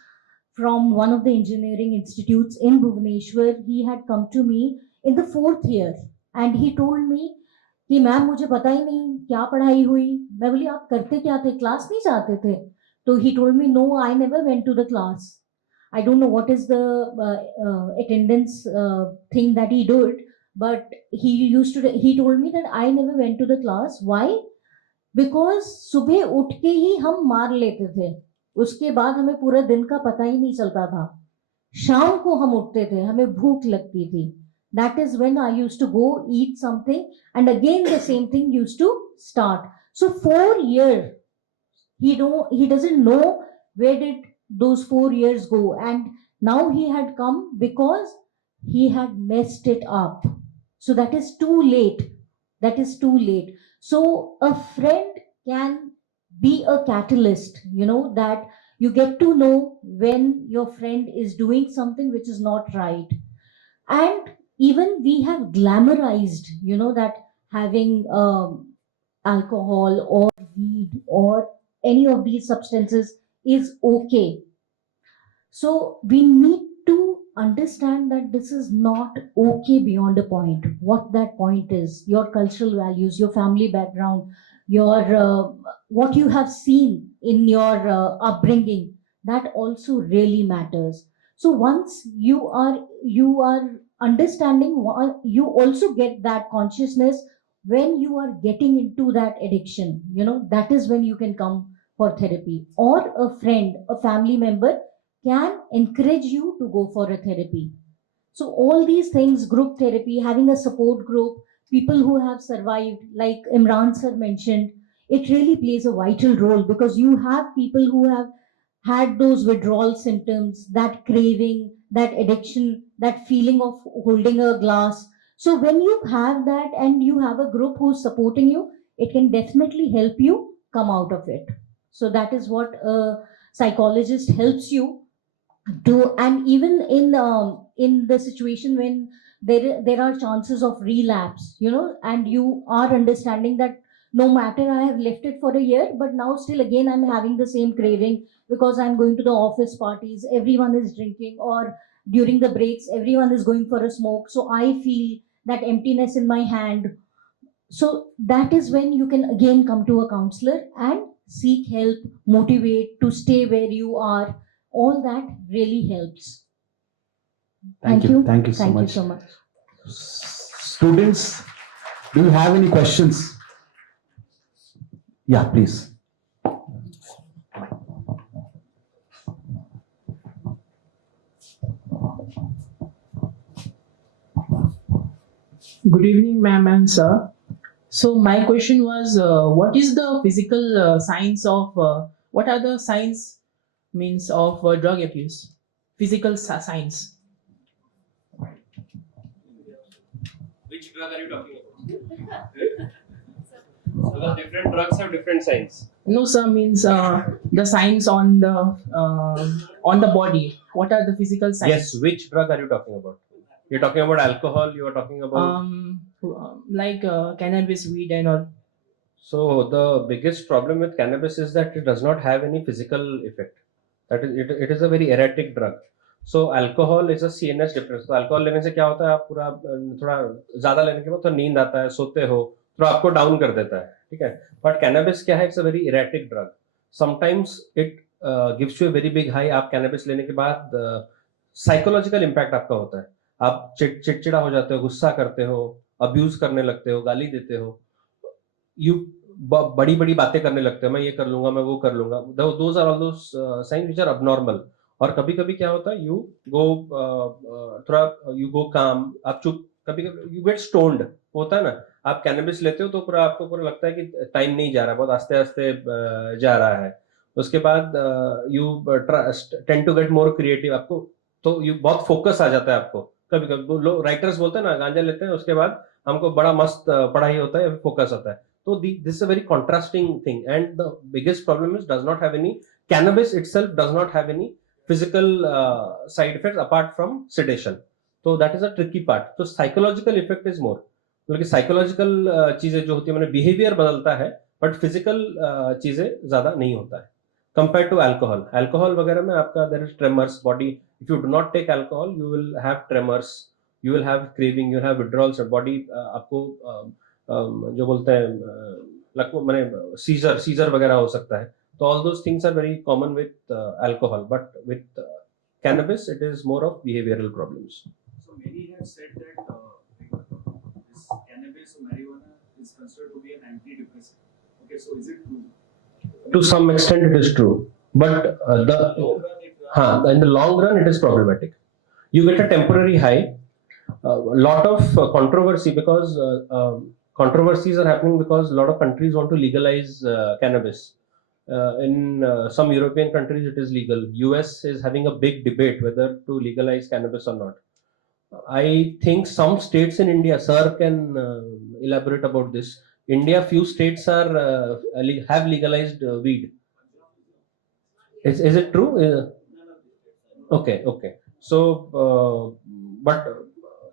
from one of the engineering institutes in Bhubaneswar. He had come to me in the 4th year and he told me कि ma'am मुझे पता ही नहीं क्या पढ़ाई हुई. मैं बोली आप करते क्या थे, क्लास नहीं जाते थे? तो he told me, no, I never went to the class. I don't know what is the attendance thing that he did, but he told me that I never went to the class. Why? Because सुबह उठ के ही हम मार लेते थे. उसके बाद हमें पूरा दिन का पता ही नहीं चलता था. शाम को हम उठते थे, हमें भूख लगती थी. That is when I used to go eat something, and again the same thing used to start. So 4 years, he doesn't know where did those 4 years go, and now he had come because he had messed it up. So that is too late. That is too late. So a friend can be a catalyst, that you get to know when your friend is doing something which is not right. And even we have glamorized, that having alcohol or weed or any of these substances is okay. So we need to understand that this is not okay beyond a point. What that point is, your cultural values, your family background, your what you have seen in your upbringing, that also really matters. So once you are understanding, you also get that consciousness when you are getting into that addiction. That is when you can come for therapy, or a friend, a family member can encourage you to go for a therapy. So all these things, group therapy, having a support group, people who have survived, like Imran sir mentioned, it really plays a vital role, because you have people who have had those withdrawal symptoms, that craving, that addiction, that feeling of holding a glass. So when you have that and you have a group who's supporting you, it can definitely help you come out of it. So that is what a psychologist helps you do. And even in the situation when there are chances of relapse, and you are understanding that no matter I have left it for a year, but now still again I'm having the same craving, because I'm going to the office parties, everyone is drinking, or during the breaks everyone is going for a smoke, so I feel that emptiness in my hand. So that is when you can again come to a counselor and seek help, motivate to stay where you are. All that really helps. Thank you. Thank you so Thank you much. so much. Students, do you have any questions? Yeah, please. Good evening, ma'am and sir. So my question was, what is the physical signs of what are the signs means of drug abuse? Physical signs. Which drug are you talking about? Because different drugs have different signs. No, sir, means the signs on the body. What are the physical signs? Yes, which drug are you talking about? You're talking about alcohol, you are talking about. Like cannabis, weed, and all. So the biggest problem with cannabis is that it does not have any physical effect. That is, it is a very erratic drug. So alcohol is a CNS depressant. तो alcohol लेने से क्या होता है, आप पूरा थोड़ा ज्यादा लेने के बाद तो नींद आता है, सोते हो, तो आपको डाउन कर देता है, ठीक है. बट कैनबिस क्या है, it's a very erratic drug. Sometimes it gives you a very big high. आप कैनबिस लेने के बाद साइकोलॉजिकल इम्पैक्ट आपका होता है. आप चिड़चिड़ा हो जाते हो, गुस्सा करते हो, अब्यूज करने लगते हो, गाली देते हो, यू बड़ी बड़ी बातें करने लगते हो, मैं ये कर लूंगा, मैं वो कर लूंगा. Those are all those science which are abnormal. और कभी कभी क्या होता है, यू गो थोड़ा यू गो काम, आप चुप, कभी कभी यू गेट स्टोन्ड होता है ना. आप कैनबिस लेते हो तो पूरा आपको पूरा लगता है कि टाइम नहीं जा रहा, बहुत आस्ते आस्ते जा रहा है. उसके बाद you tend to get more creative. आपको तो यू बहुत फोकस आ जाता है आपको. कभी कभी लोग राइटर्स बोलते हैं ना, गांजा लेते हैं उसके बाद हमको बड़ा मस्त पढ़ाई होता है, फोकस आता है. So this is a very contrasting thing, and the biggest problem is does not have any, cannabis itself does not have any physical side effects apart from sedation. So that is a tricky part. So psychological effect is more. बल्कि psychological चीजें जो होती है, मैंने behavior बदलता है, but physical चीजें ज्यादा नहीं होता है. Compared to alcohol, alcohol वगैरह में आपका there is tremors body. If you do not take alcohol, you will have tremors, you will have craving, you will have withdrawals. Body आपको जो बोलते हैं मैंने सीजर वगैरह हो सकता है. तो all those things are very common with alcohol, but with cannabis it is more of behavioral problems. So many have said that this cannabis or marijuana is considered to be an antidepressant. Okay, so is it true? To some extent it is true. but in the long run it is problematic. You get a temporary high, a lot of controversy, because controversies are happening because a lot of countries want to legalize cannabis. In some European countries it is legal. US is having a big debate whether to legalize cannabis or not. I think some states in India, sir can elaborate about this. India, few states are have legalized weed. Is it true? Okay, okay. So, but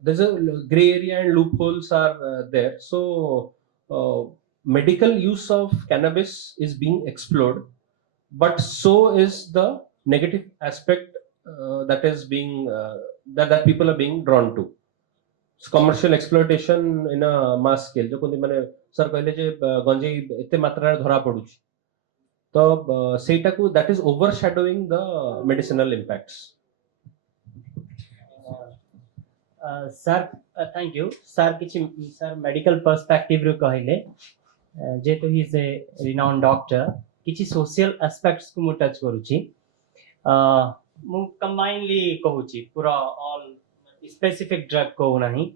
there's a gray area and loopholes are there. So, medical use of cannabis is being explored, but so is the negative aspect that is being that people are being drawn to. Commercial exploitation in a mass scale. जो कुछ माने sir कहले जे गंजेई एते मात्रा धरा पड़ुची, तो ସେଇଟାକୁ that is overshadowing the medicinal impacts. Sir thank you sir किछि सर मेडिकल पर्सपेक्टिव रो कहले जेतु he is a renowned doctor किछि सोशल एस्पेक्ट्स को मु टच करूची मु कंबाइनली कहूची पूरा ऑल स्पेसिफिक ड्रग को नहीं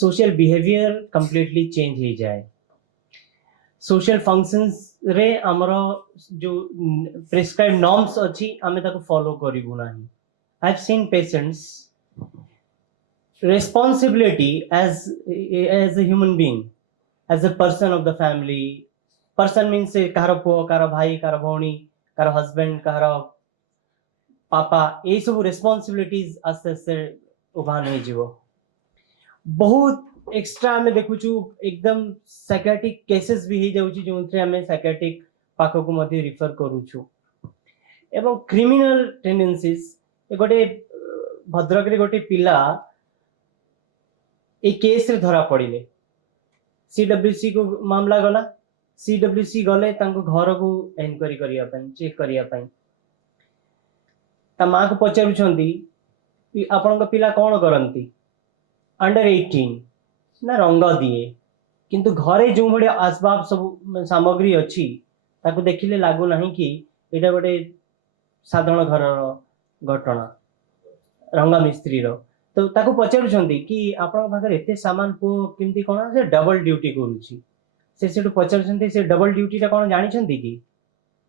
सोशल बिहेवियर कंप्लीटली चेंज हो जाए सोशल फंक्शंस रे हमरो जो प्रिस्क्राइब नॉर्म्स अछि हमें ताको फॉलो करिबु नहीं I have seen patients responsibility as a human being, as a person of the family. Person means say kaharo puo, kaharo bhai, kaharo bhoni, kaharo husband, kaharo papa. ये सब responsibilities आस्ते आस्ते उभान हो जीवो. बहुत एक्स्ट्रा में देखु छु एकदम psychiatric cases भी ही जाउ छि जो उनसे हमें psychiatric पाको को मध्य refer करू छु. एवं criminal tendencies एक गोटे भद्रक रे गोटे पिला ए केस रे धरा पड़िले सीडब्ल्यूसी को मामला गला सीडब्ल्यूसी गले तांको घर को एनक्वायरी करिया पई चेक करिया पई ता मां को पचारु छंदी आपन को पिला कोन करंती अंडर 18 ना रंग दिए किंतु घरे जो बडे आसबाब सब सामग्री अछि ताको देखिले लागु नाही कि एटा बडे साधारण घर घटना रंगा मिस्त्री रो तो ताको पचारुछंती कि आपन पाखरे एते सामान को किमती कोन से डबल ड्यूटी करूची से सेटु पचारुछंती से डबल ड्यूटी ता कोन जानि छंती कि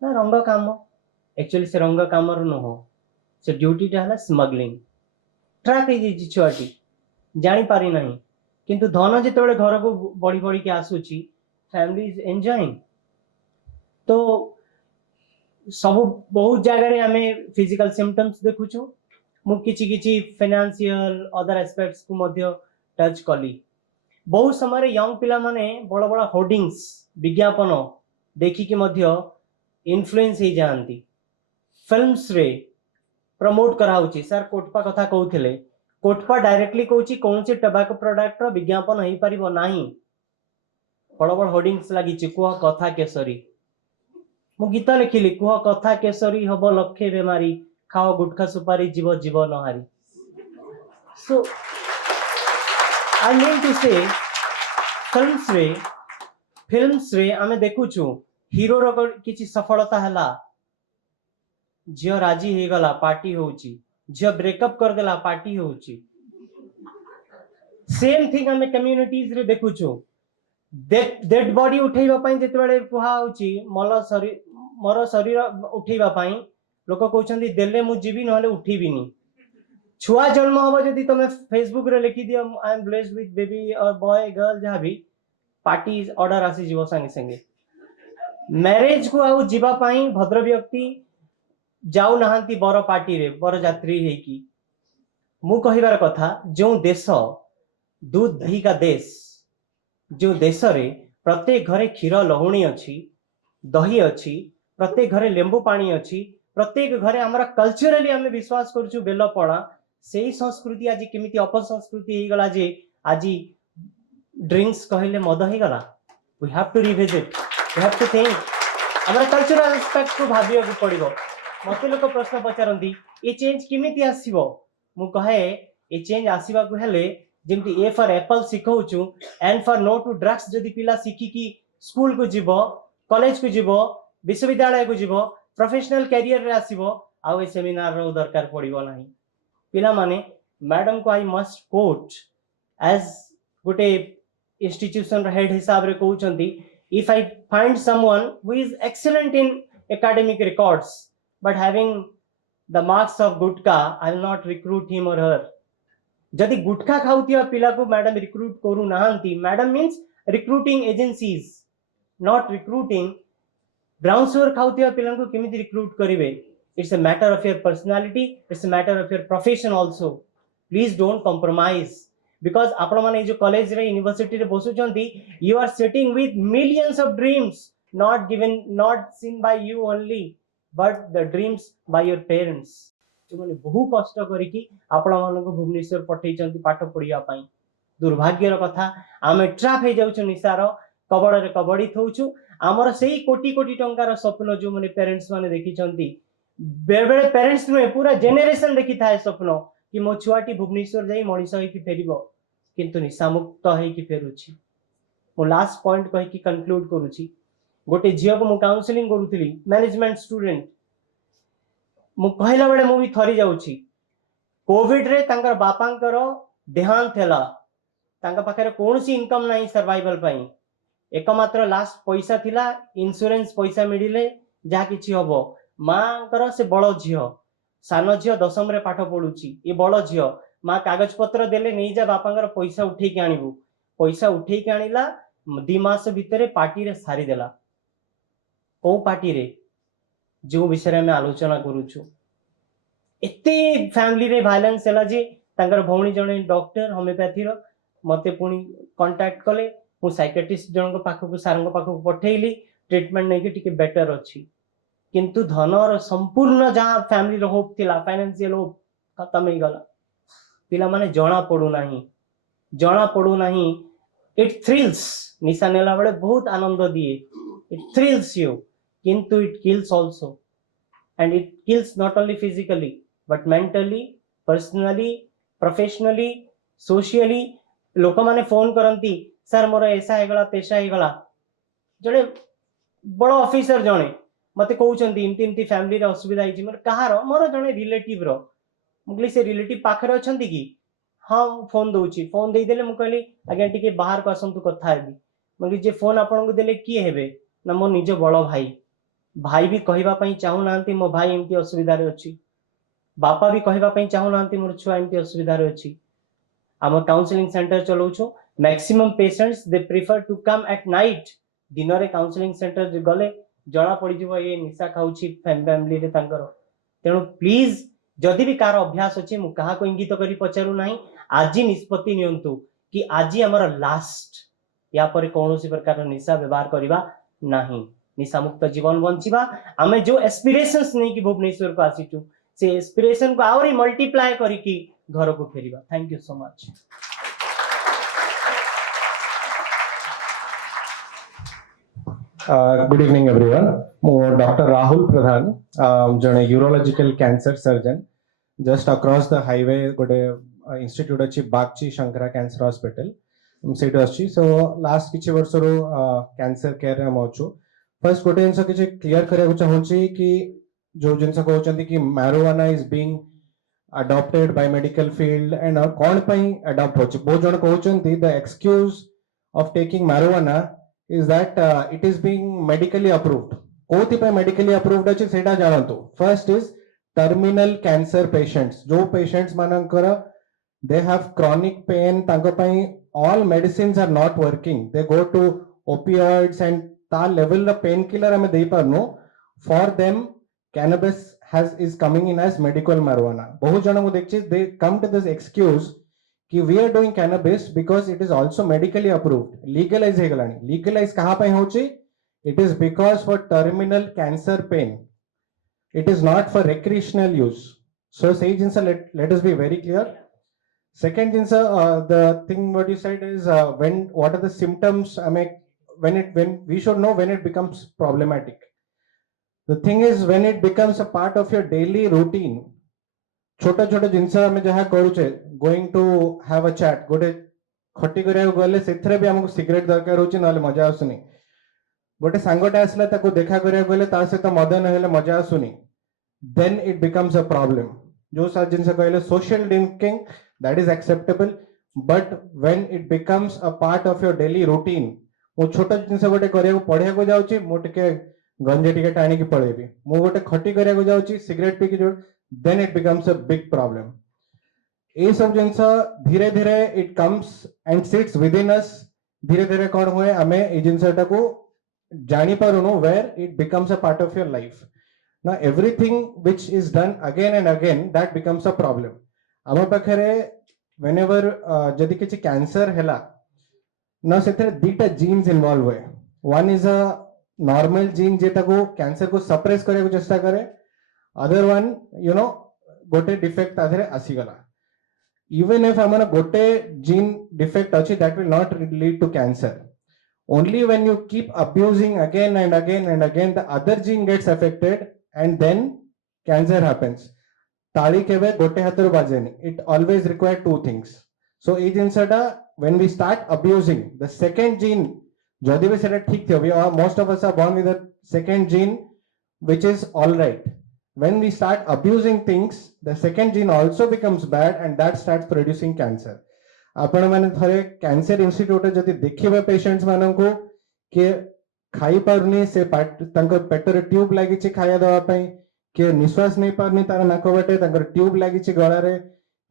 ना रंग काम एक्चुअली से रंग काम र न हो से ड्यूटी ता हला स्मगलिंग ट्रैप हे जी छुआटी जानि पारी नाही किंतु धन जेतेबेले घर को बड़ी बड़ी के आसुची फैमिली इज एन्जॉयिंग तो सब बहुत जगह रे हमें फिजिकल सिम्पटम्स देखुछु मु किछि फाइनेंशियल अदर एस्पेक्ट्स को मध्य टच कली बहुत समय यंग पिला माने बड़ बड़ होर्डिंग्स विज्ञापन देखि कि मध्य इन्फ्लुएंस हो जाती फिल्म्स रे प्रमोट कराउची सर कोटपा कथा कहउथिले कोटपा डायरेक्टली कहउची कोनसी टबाको प्रोडक्ट रो विज्ञापन होई परिबो नाही बड़ बड़ होर्डिंग्स लागि चिकुआ कथा केसरी मु गीत लिखिली कुह कथा केसरी हबो लक्षे बेमारी खाओ गुटखा सुपारी जीव जीव नहारी सो आई मीन टू से फिल्म्स रे आमे देखुछु हीरो रो किछि सफलता हला जियो राजी हे गला पार्टी होउची जियो ब्रेकअप कर देला पार्टी होउची सेम थिंग आमे कम्युनिटीज रे देखुछु डेड बॉडी उठेइबा पई जेतेबेले कुहा होउची मोर शरीर उठेइबा पई लोक कहउछंदी देले मु जीवी नहले उठीबिनी छुआ जन्म होबो जदी तमे फेसबुक रे लिखि दियो I am blessed with baby और बॉय गर्ल जहा भी पार्टी ऑर्डर आसी जीवो संगे संगे मैरिज को आउ जीवा पई भद्र व्यक्ति जाऊ नहांती बर पार्टी रे बर यात्री हे की मु कहिबार कथा जो देश दूध दही का देश जो देश रे प्रत्येक घरे क्षीर लहुणी अछि दही अछि प्रत्येक घरे लेंबू पानी अछि प्रत्येक घरे हमरा कल्चरली हमें विश्वास करछु बेल पड़ा सेही संस्कृति आज केमिति अपसंस्कृति हे गला जे आज ड्रिंक्स कहले मद हे गला we have to revisit we have to think हमरा कल्चरल एस्पेक्ट को भाबियो को पड़िबो मते लोक प्रश्न पचारंती ए चेंज केमिति आसीबो मु कहे ए चेंज आसीबा को हेले जेमति ए फॉर एप्पल सिखौछु and for no to drugs जदी पिला सिखी की स्कूल को जीवो कॉलेज को जीवो विश्वविद्यालय को जीवो प्रोफेशनल कैरियर रे आसीबो आउ ए सेमिनार रो दरकार पड़िबो नाही पिला माने मैडम को आई मस्ट कोट एज गोटे इंस्टीट्यूशन रो हेड हिसाब रे कहउचंती if I find someone who is excellent in academic records but having the marks of gutka, I will not recruit him or her. जदि गुटखा खाउतिया पिला को मैडम रिक्रूट करू नाहंती madam means recruiting agencies not recruiting brown sugar खाउतिया पिला को केमिति recruit करिवे it's a matter of your personality it's a matter of your profession also please don't compromise because आपण माने जो कॉलेज रे यूनिवर्सिटी रे बसुचंती you are sitting with millions of dreams not seen by you only but the dreams by your parents जो माने बहु कष्ट करिकी आपण मानको भुवनेश्वर पठेइचंती पाठ पढिया पई दुर्भाग्यर कथा आमे ट्रैप हे जाउछु निसार कबड़ रे कबड़ी थौछु हमर सेही कोटी कोटी टंकार स्वप्न जो माने पेरेंट्स माने देखिचंती बेर बेर पेरेंट्स में पूरा जेनरेशन देखि थाए स्वप्न कि मो छुआटी भुवनेश्वर जाई मणिष होई फेरिबो किंतु निशामुक्त होई फेरुछि मो लास्ट पॉइंट कहि कि कंक्लूड करूछि गोटे झियो को मु काउंसलिंग करूथिली मैनेजमेंट स्टूडेंट मु कहला बेले मु भी थरी जाउछि कोविड रे तांकर बापांकर देहांत हेला तांका पाखरे कोनसी इनकम नाही सर्वाइवल पई एकमात्र लास्ट पैसा थिला इंश्योरेंस पैसा मिडिले जा किछि हबो मांकर से बड़ झियो सान झियो दशम रे पाठ पढुछि ए बड़ झियो मां कागज पत्र देले नै जा बापांकर पैसा उठै के आनिबु पैसा उठै के आनिला 2 मास भितरे पार्टी रे सारी देला को पार्टी रे जो विषय में आलोचना करूछु एते फैमिली रे वायलेंस हैला जे तांकर भौणी जणे डॉक्टर होमियोपैथी रो मते पुनी कांटेक्ट कले मु साइकियाट्रिस्ट जण को पाखो को सारंग पाखो को पठेइली ट्रीटमेंट नै के टिके बेटर अछि किंतु धन और संपूर्ण जहां फैमिली रो होप थिला फाइनेंशियल होप खत्म हो गला पिला माने जणा पडू नाही इट थ्रिल्स निशा नेला बेले बहुत आनंद दिए इट थ्रिल्स यू किंतु it kills also and it kills not only physically but mentally personally professionally socially लोक माने फोन करंती सर मोर ऐसा हे गला तेसा हे गला जणे बड़ ऑफिसर जणे मते कहउचंती इमती इमती फैमिली रे असुविधा हिची मोर कहार मोर जणे रिलेटिव रो मुगली से रिलेटिव पाखरे अछंती कि हां फोन दउची फोन देई देले मु कहली आगे टिके बाहर को असंतु कथा हेबी मुगली जे फोन आपन को देले की हेबे ना मो निज बड़ भाई भी कहबा पई चाहू नांती मो भाई इमती असुविधा रे अछि बापा भी कहबा पई चाहू नांती मोर छुआ इमती असुविधा रे अछि हम काउंसलिंग सेंटर चलाउछो maximum patients they prefer to come at night दिन रे काउंसलिंग सेंटर जे गले जणा पड़ी जीव ये निशा खाउची फैमिली रे तांकर तेणु प्लीज जदि भी कार अभ्यास अछि मु कहा को इंगित करी पचारू नाही आज निष्पत्ति नियंतु कि आज हमर लास्ट या पर कोनोसी प्रकार निशा व्यवहार करिबा नाही निशा मुक्त जीवन बंचिबा हमें जो एस्पिरेशंस नहीं कि भुवनेश्वर को आसीचु से एस्पिरेशन को आउरी मल्टीप्लाई करी कि घर को फेरिबा thank you so much good evening everyone मो डॉक्टर राहुल प्रधान जने urological cancer surgeon just across the highway गोटे इंस्टीट्यूट अच्छी Bagchi Shankara cancer hospital set अच्छी सो लास्ट किछि वर्ष रो कैंसर केयर हम अछु फर्स्ट गोटे जिनस किछि क्लियर करिया चाहूची कि जो जिनस कहउचंती कि marijuana is being adopted by medical field and कौन पई अडॉप्ट होची बहुत जण कहउचंती the excuse of taking marijuana is that it is being medically approved कोथि पे medically approved अछि सेटा जानंतु first is terminal cancer patients जो patients मानकर they have chronic pain तांको पई all medicines are not working they go to opioids and ता level of painkiller हमें दे पारनो for them cannabis is coming in as medical marijuana बहुत जण मु देखछि they come to this excuse कि we are doing cannabis because it is also medically approved legalize hey Galani legalize कहाँ पे होची it is because for terminal cancer pain it is not for recreational use so say jinsa let us be very clear second jinsa the thing what you said is when what are the symptoms I mean when we should know when it becomes problematic the thing is when it becomes a part of your daily routine छोटा छोटा जिनस आम जहाँ करुचे going to have a chat गोटे खटी करिया गले सेथरे भी हमको सिगरेट दरकार होची नले मजा आसुनी गोटे सांगटे आसला ताको देखा करिया गले ता सहित मद नहेले मजा आसुनी, then it becomes a problem. जो सा जिनसे कहले social drinking, that is acceptable, but when it becomes a part of your daily routine, मु छोट जिनस गोटे करिया पढ़िया को जाउची मु टिके गंजे टिके टाणी की पळेबी, मु गोटे खटी करिया को जाउची सिगरेट पी की जोड़, then it becomes a big problem. ये सब जिनस धीरे धीरे it comes and sits within us, धीरे धीरे कौन हुए हमें ये जिनसटा को जानी पारुनु where it becomes a part of your life. Now everything which is done again and again, that becomes a problem. आम पाखे whenever जदि किसी कैंसर हैला ना से दीटा जीन्स इन्वॉल्व हुए. One is a normal gene जेटा को कैंसर को सप्रेस करे को चेष्टा करे, other one you know गोटे डिफेक्ट आधरे आसीगला. Even if आमना गोटे जीन डिफेक्ट अच्छी, that will not lead to cancer. Only when you keep abusing again and again and again, the other gene gets affected and then cancer happens. Tali keve gote hataru bajeni. It always requires two things. So each insata, when we start abusing the second gene, jodi bhi seta thik thiyo, we are, most of us are born with the second gene which is all right. When we start abusing things, the second gene also becomes bad and that starts producing cancer. आपण माने थरे cancer institute जति देखिबे patients मानन को के खाई पारनी से तांकर पेटर ट्यूब लागि छि खाया दवा पई, के निश्वास नहीं पारनी तार नाक बाटे तांकर ट्यूब लागि छि गळा रे,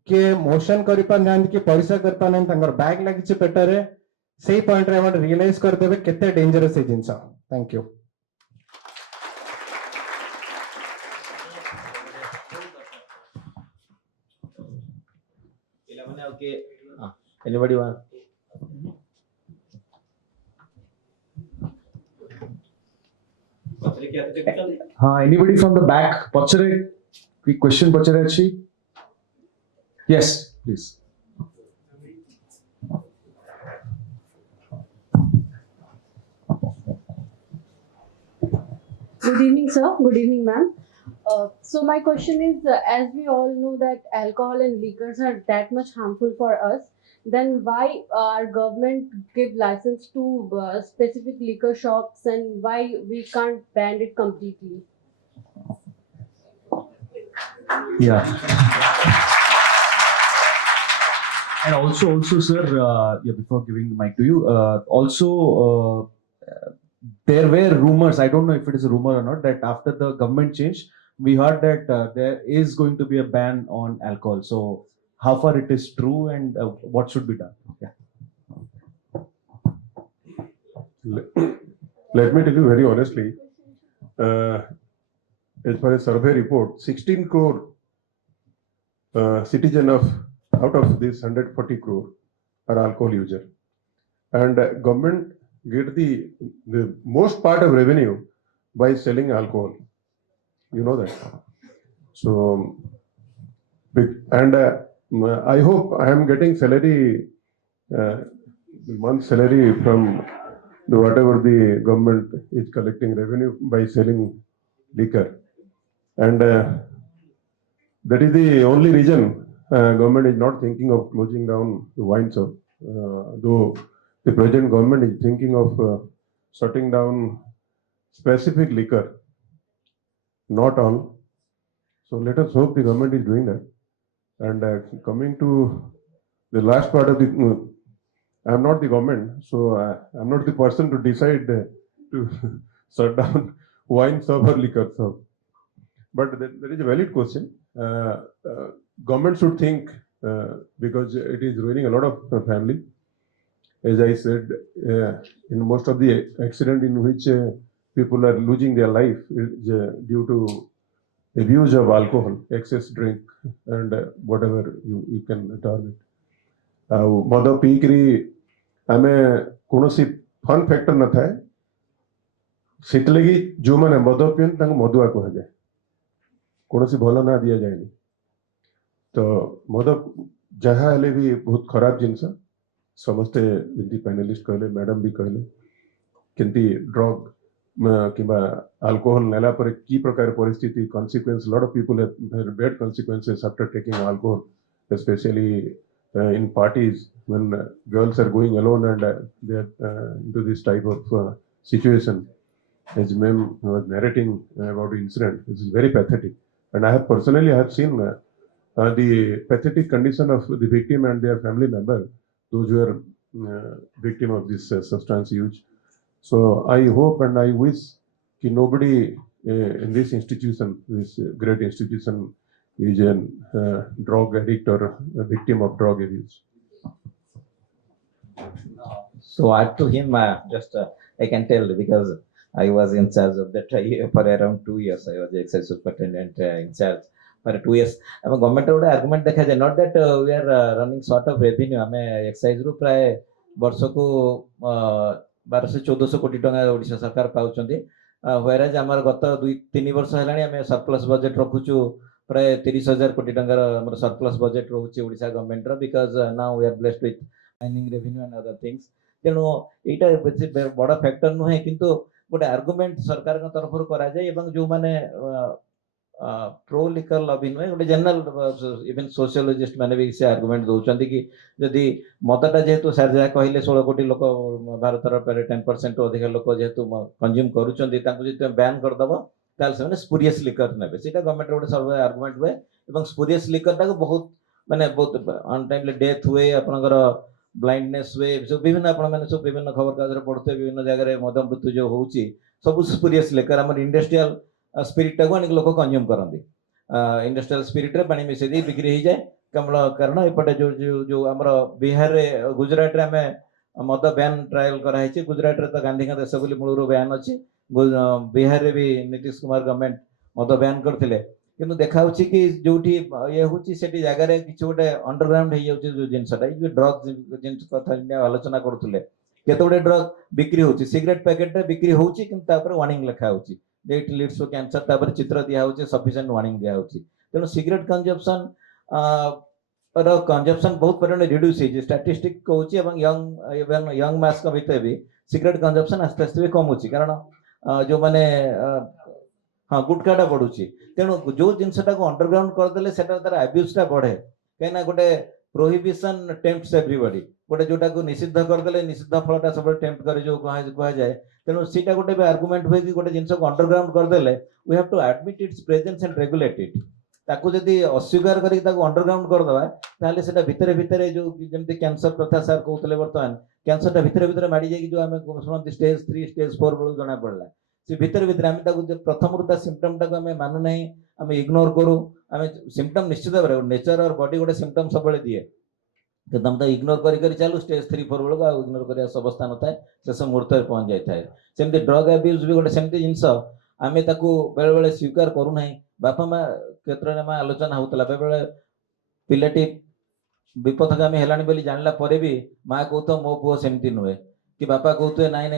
के मोशन करि पार नांद के परिसा कर पान तांकर बैग लागि छि पेटर रे. सेही पॉइंट रे हम रियलाइज कर देबे केते डेंजरस है जिंस. Thank you. Okay. Anybody want? हाँ, anybody from the back? पचरे कोई question पचरे अच्छी? Yes, please. Good evening, sir. Good evening, ma'am. So my question is, as we all know that alcohol and liquors are that much harmful for us, then why our government give license to specific liquor shops and why we can't ban it completely? Yeah. And also, sir, yeah, before giving the mic to you, there were rumors, I don't know if it is a rumor or not, that after the government change, we heard that there is going to be a ban on alcohol. So how far it is true and what should be done? Yeah. Let me tell you very honestly, as per a survey report, 16 crore citizen out of this 140 crore are alcohol user, and government get the most part of revenue by selling alcohol. You know that. So, and I hope I am getting salary, month salary from whatever the government is collecting revenue by selling liquor, and that is the only reason government is not thinking of closing down the wine shop, though the present government is thinking of shutting down specific liquor, not all. So let us hope the government is doing that. And coming to the last part of the, I am not the government, so I am not the person to decide to shut down wine shop or liquor shop. But there is a valid question. Government should think, because it is ruining a lot of family. As I said, in most of the accident in which people are losing their life is due to abuse of alcohol, excess drink, and whatever you can target. मद पीकरी आमे कौनसी fun factor न थाए सेतलगी जो माने मद पियन तांको मदुआ कहा जाए कौनसी भल ना दिया जाए नहीं तो मद जहाँ हेले भी बहुत खराब जिनस समस्ते जंती पैनलिस्ट कहले मैडम भी कहले केंती ड्रग किंबा अल्कोहल नेला पर की प्रकार परिस्थिति consequence, lot of people have bad consequences after taking alcohol, especially in parties when girls are going alone and they are into this type of situation. as ma'am was narrating about the incident, this is very pathetic. And I have personally seen the pathetic condition of the victim and their family member, those who are victim of this substance use. So I hope and I wish that nobody in this institution, this great institution, is a drug addict or a victim of drug abuse. So add to him, I can tell because I was in charge of that for around 2 years. I was the exercise superintendent in charge for 2 years. I mean, government would argument dekha not that we are running short of revenue. I mean, exercise ru pray ବର୍ଷକୁ 1200-1400 କୋଟି ଟଙ୍କା ଓଡ଼ିଶା ସରକାର ପାଉଛନ୍ତି whereas ଆମର ଗତ 2-3 ବର୍ଷ ହେଲାଣି ଆମେ ସରପ୍ଲସ୍ ବଜେଟ୍ ରଖୁଛୁ ପ୍ରାୟ 30,000 କୋଟି ଟଙ୍କାର ଆମର ସରପ୍ଲସ୍ ବଜେଟ୍ ରହୁଛି Odisha ଗଭର୍ଣ୍ଣମେଣ୍ଟର because now we are blessed with mining revenue and other things. ତେଣୁ ଏଇଟା ବେଶୀ ବଡ଼ ଫ୍ୟାକ୍ଟର ନୁହେଁ କିନ୍ତୁ ଗୋଟେ ଆର୍ଗୁମେଣ୍ଟ ସରକାରଙ୍କ ତରଫରୁ କରାଯାଏ ଏବଂ ଯେଉଁମାନେ ପ୍ରୋ ଲିକର ଲବି ନୁହେଁ ଗୋଟେ ଜେନେରାଲ ଇଭେନ୍ ସୋସିଓଲୋଜିଷ୍ଟ ମାନେ ବି ସେ ଆର୍ଗୁମେଣ୍ଟ ଦଉଛନ୍ତି କି ଯଦି ମଦଟା ଯେହେତୁ ସାର୍ ଯାହା କହିଲେ 16 କୋଟି ଲୋକ ଭାରତର ପ୍ରାୟ 10% ଅଧିକା ଲୋକ ଯେହେତୁ କନଜ୍ୟୁମ କରୁଛନ୍ତି ତାଙ୍କୁ ଯଦି ତମେ ବ୍ୟାନ୍ କରିଦେବ ତାହେଲେ ସେମାନେ ସ୍ପୁରିୟସ୍ ଲିକର ନେବେ ସେଇଟା ଗଭର୍ଣ୍ଣମେଣ୍ଟ ଗୋଟେ ସର୍ଭେ ଆର୍ଗୁମେଣ୍ଟ ହୁଏ ଏବଂ ସ୍ପୁରିୟସ୍ ଲିକରଟାକୁ ବହୁତ ଅନଟାଇମଲି ଡେଥ୍ ହୁଏ ଆପଣଙ୍କର ବ୍ଲାଇଣ୍ଡନେସ୍ ହୁଏ ସବୁ ବିଭିନ୍ନ ଆପଣମାନେ ସବୁ ବିଭିନ୍ନ ଖବରକାଗଜରେ ପଢୁଥିବେ ବିଭିନ୍ନ ଜାଗାରେ ମଦ ମୃତ୍ୟୁ ଯେଉଁ ହେଉଛି ସବୁ ସ୍ପୁରିୟସ୍ ଲିକର ଆମର ଇଣ୍ଡଷ୍ଟ୍ରିଆଲ ସ୍ପିରିଟଟାକୁ ଆଣିକି ଲୋକ କନଜ୍ୟୁମ କରନ୍ତି ଇଣ୍ଡଷ୍ଟ୍ରିଆଲ ସ୍ପିରିଟରେ ପାଣି ମିଶାଇ ଦେଇ ବିକ୍ରି ହେଇଯାଏ କେବଳ କାରଣ ଏପଟେ ଯେଉଁ ଆମର ବିହାରରେ ଗୁଜରାଟରେ ଆମେ ମଦ ବ୍ୟାନ୍ ଟ୍ରାଏଲ କରାହେଇଛି ଗୁଜରାଟରେ ତ ଗାନ୍ଧୀଙ୍କ ଦେଶ ବୋଲି ମୂଳରୁ ବ୍ୟାନ୍ ଅଛି ବିହାରରେ ବି ନୀତିଶ କୁମାର ଗଭର୍ଣ୍ଣମେଣ୍ଟ ମଦ ବ୍ୟାନ୍ କରିଥିଲେ କିନ୍ତୁ ଦେଖାଯାଉଛି କି ଯୋଉଠି ଇଏ ହେଉଛି ସେଠି ଜାଗାରେ କିଛି ଗୋଟେ ଅଣ୍ଡରଗ୍ରାଉଣ୍ଡ ହେଇଯାଉଛି ଯୋଉ ଜିନିଷଟା ଏଇ ଯୋଉ ଡ୍ରଗ ଜିନିଷ କଥା ଆଲୋଚନା କରୁଥିଲେ କେତେ ଗୁଡେ ଡ୍ରଗ ବିକ୍ରି ହେଉଛି ସିଗାରେଟ ପ୍ୟାକେଟରେ ବିକ୍ରି ହେଉଛି କିନ୍ତୁ ତାପରେ ୱାର୍ଣ୍ଣିଂ ଲେଖା ହେଉଛି ଯେ ଇଟ୍ ଲିଡ୍ସ ଟୁ କ୍ୟାନ୍ସର ତାପରେ ଚିତ୍ର ଦିଆହେଉଛି ସଫିସିଏଣ୍ଟ ୱାର୍ଣ୍ଣିଂ ଦିଆହେଉଛି ତେଣୁ ସିଗାରେଟ କନଜମ୍ପସନ କନଜମ୍ପସନ ବହୁତ ପରିମାଣରେ ରିଡ୍ୟୁସ୍ ହେଇଛି ଷ୍ଟାଟିଷ୍ଟିକ୍ କହୁଛି ଏବଂ ୟଙ୍ଗ ମାସଙ୍କ ଭିତରେ ବି ସିଗାରେଟ କନଜମ୍ପସନ ଆସ୍ତେ ଆସ୍ତେ ବି କମୁଛି କାରଣ ଯୋଉମାନେ ହଁ ଗୁଟକାଟା ବଢୁଛି ତେଣୁ ଯୋଉ ଜିନିଷଟାକୁ ଅଣ୍ଡରଗ୍ରାଉଣ୍ଡ କରିଦେଲେ ସେଟା ତାର ଆବ୍ୟୁଜଟା ବଢେ କାହିଁକିନା ଗୋଟେ ପ୍ରୋହିବିସନ ଟେମ୍ପଟ୍ସ ଏଭ୍ରିବଡି ଗୋଟେ ଯୋଉଟାକୁ ନିଷିଦ୍ଧ କରିଦେଲେ ନିଷିଦ୍ଧ ଫଳଟା ସବୁବେଳେ ଟେମ୍ପ୍ଟ କରେ ଯୋଉ କୁହାଯାଏ ତେଣୁ ସେଇଟା ଗୋଟେ ବି ଆର୍ଗୁମେଣ୍ଟ ହୁଏ କି ଗୋଟେ ଜିନିଷକୁ ଅଣ୍ଡରଗ୍ରାଉଣ୍ଡ କରିଦେଲେ we have to admit its presence and regulate it ତାକୁ ଯଦି ଅସ୍ୱୀକାର କରିକି ତାକୁ ଅଣ୍ଡରଗ୍ରାଉଣ୍ଡ କରିଦେବା ତାହେଲେ ସେଟା ଭିତରେ ଭିତରେ ଯୋଉ ଯେମିତି କ୍ୟାନ୍ସର କଥା ସାର୍ କହୁଥିଲେ ବର୍ତ୍ତମାନ କ୍ୟାନ୍ସରଟା ଭିତରେ ଭିତରେ ମାଡ଼ି ଯାଇକି ଯୋଉ ଆମେ ଶୁଣନ୍ତି ଷ୍ଟେଜ୍ 3 ଷ୍ଟେଜ୍ 4 ବେଳକୁ ଜଣା ପଡ଼ିଲା ସେ ଭିତରେ ଭିତରେ ଆମେ ତାକୁ ପ୍ରଥମରୁ ତା ସିମ୍ପଟମଟାକୁ ଆମେ ମାନୁ ନାହିଁ ଆମେ ଇଗ୍ନୋର କରୁ ଆମେ ସିମ୍ପଟମ ନିଶ୍ଚିତ ଭାବରେ ନେଚର ଅର ବଡି ଗୋଟେ ସିମ୍ପଟମ ସବୁବେଳେ ଦିଏ କିନ୍ତୁ ଆମେ ତାକୁ ଇଗ୍ନୋର କରି କରି ଚାଲୁ ଷ୍ଟେଜ୍ 3-4 ବେଳକୁ ଆଉ ଇଗ୍ନୋର କରିବା ଅବସ୍ଥା ନଥାଏ ଶେଷ ମୁହୂର୍ତ୍ତରେ ପହଞ୍ଚି ଯାଇଥାଏ ସେମିତି ଡ୍ରଗ ଆବ୍ୟୁଜ୍ ବି ଗୋଟେ ସେମିତି ଜିନିଷ ଆମେ ତାକୁ ବେଳେବେଳେ ସ୍ୱୀକାର କରୁନାହିଁ ବାପା ମା କ୍ଷେତ୍ରରେ ଆମେ ଆଲୋଚନା ହଉଥିଲା ବେଳେବେଳେ ପିଲାଟି ବିପଥଗାମୀ ହେଲାଣି ବୋଲି ଜାଣିଲା ପରେ ବି ମା କହୁଥିବ ମୋ ପୁଅ ସେମିତି ନୁହେଁ କି ବାପା କହୁଥିବେ ନାଇଁ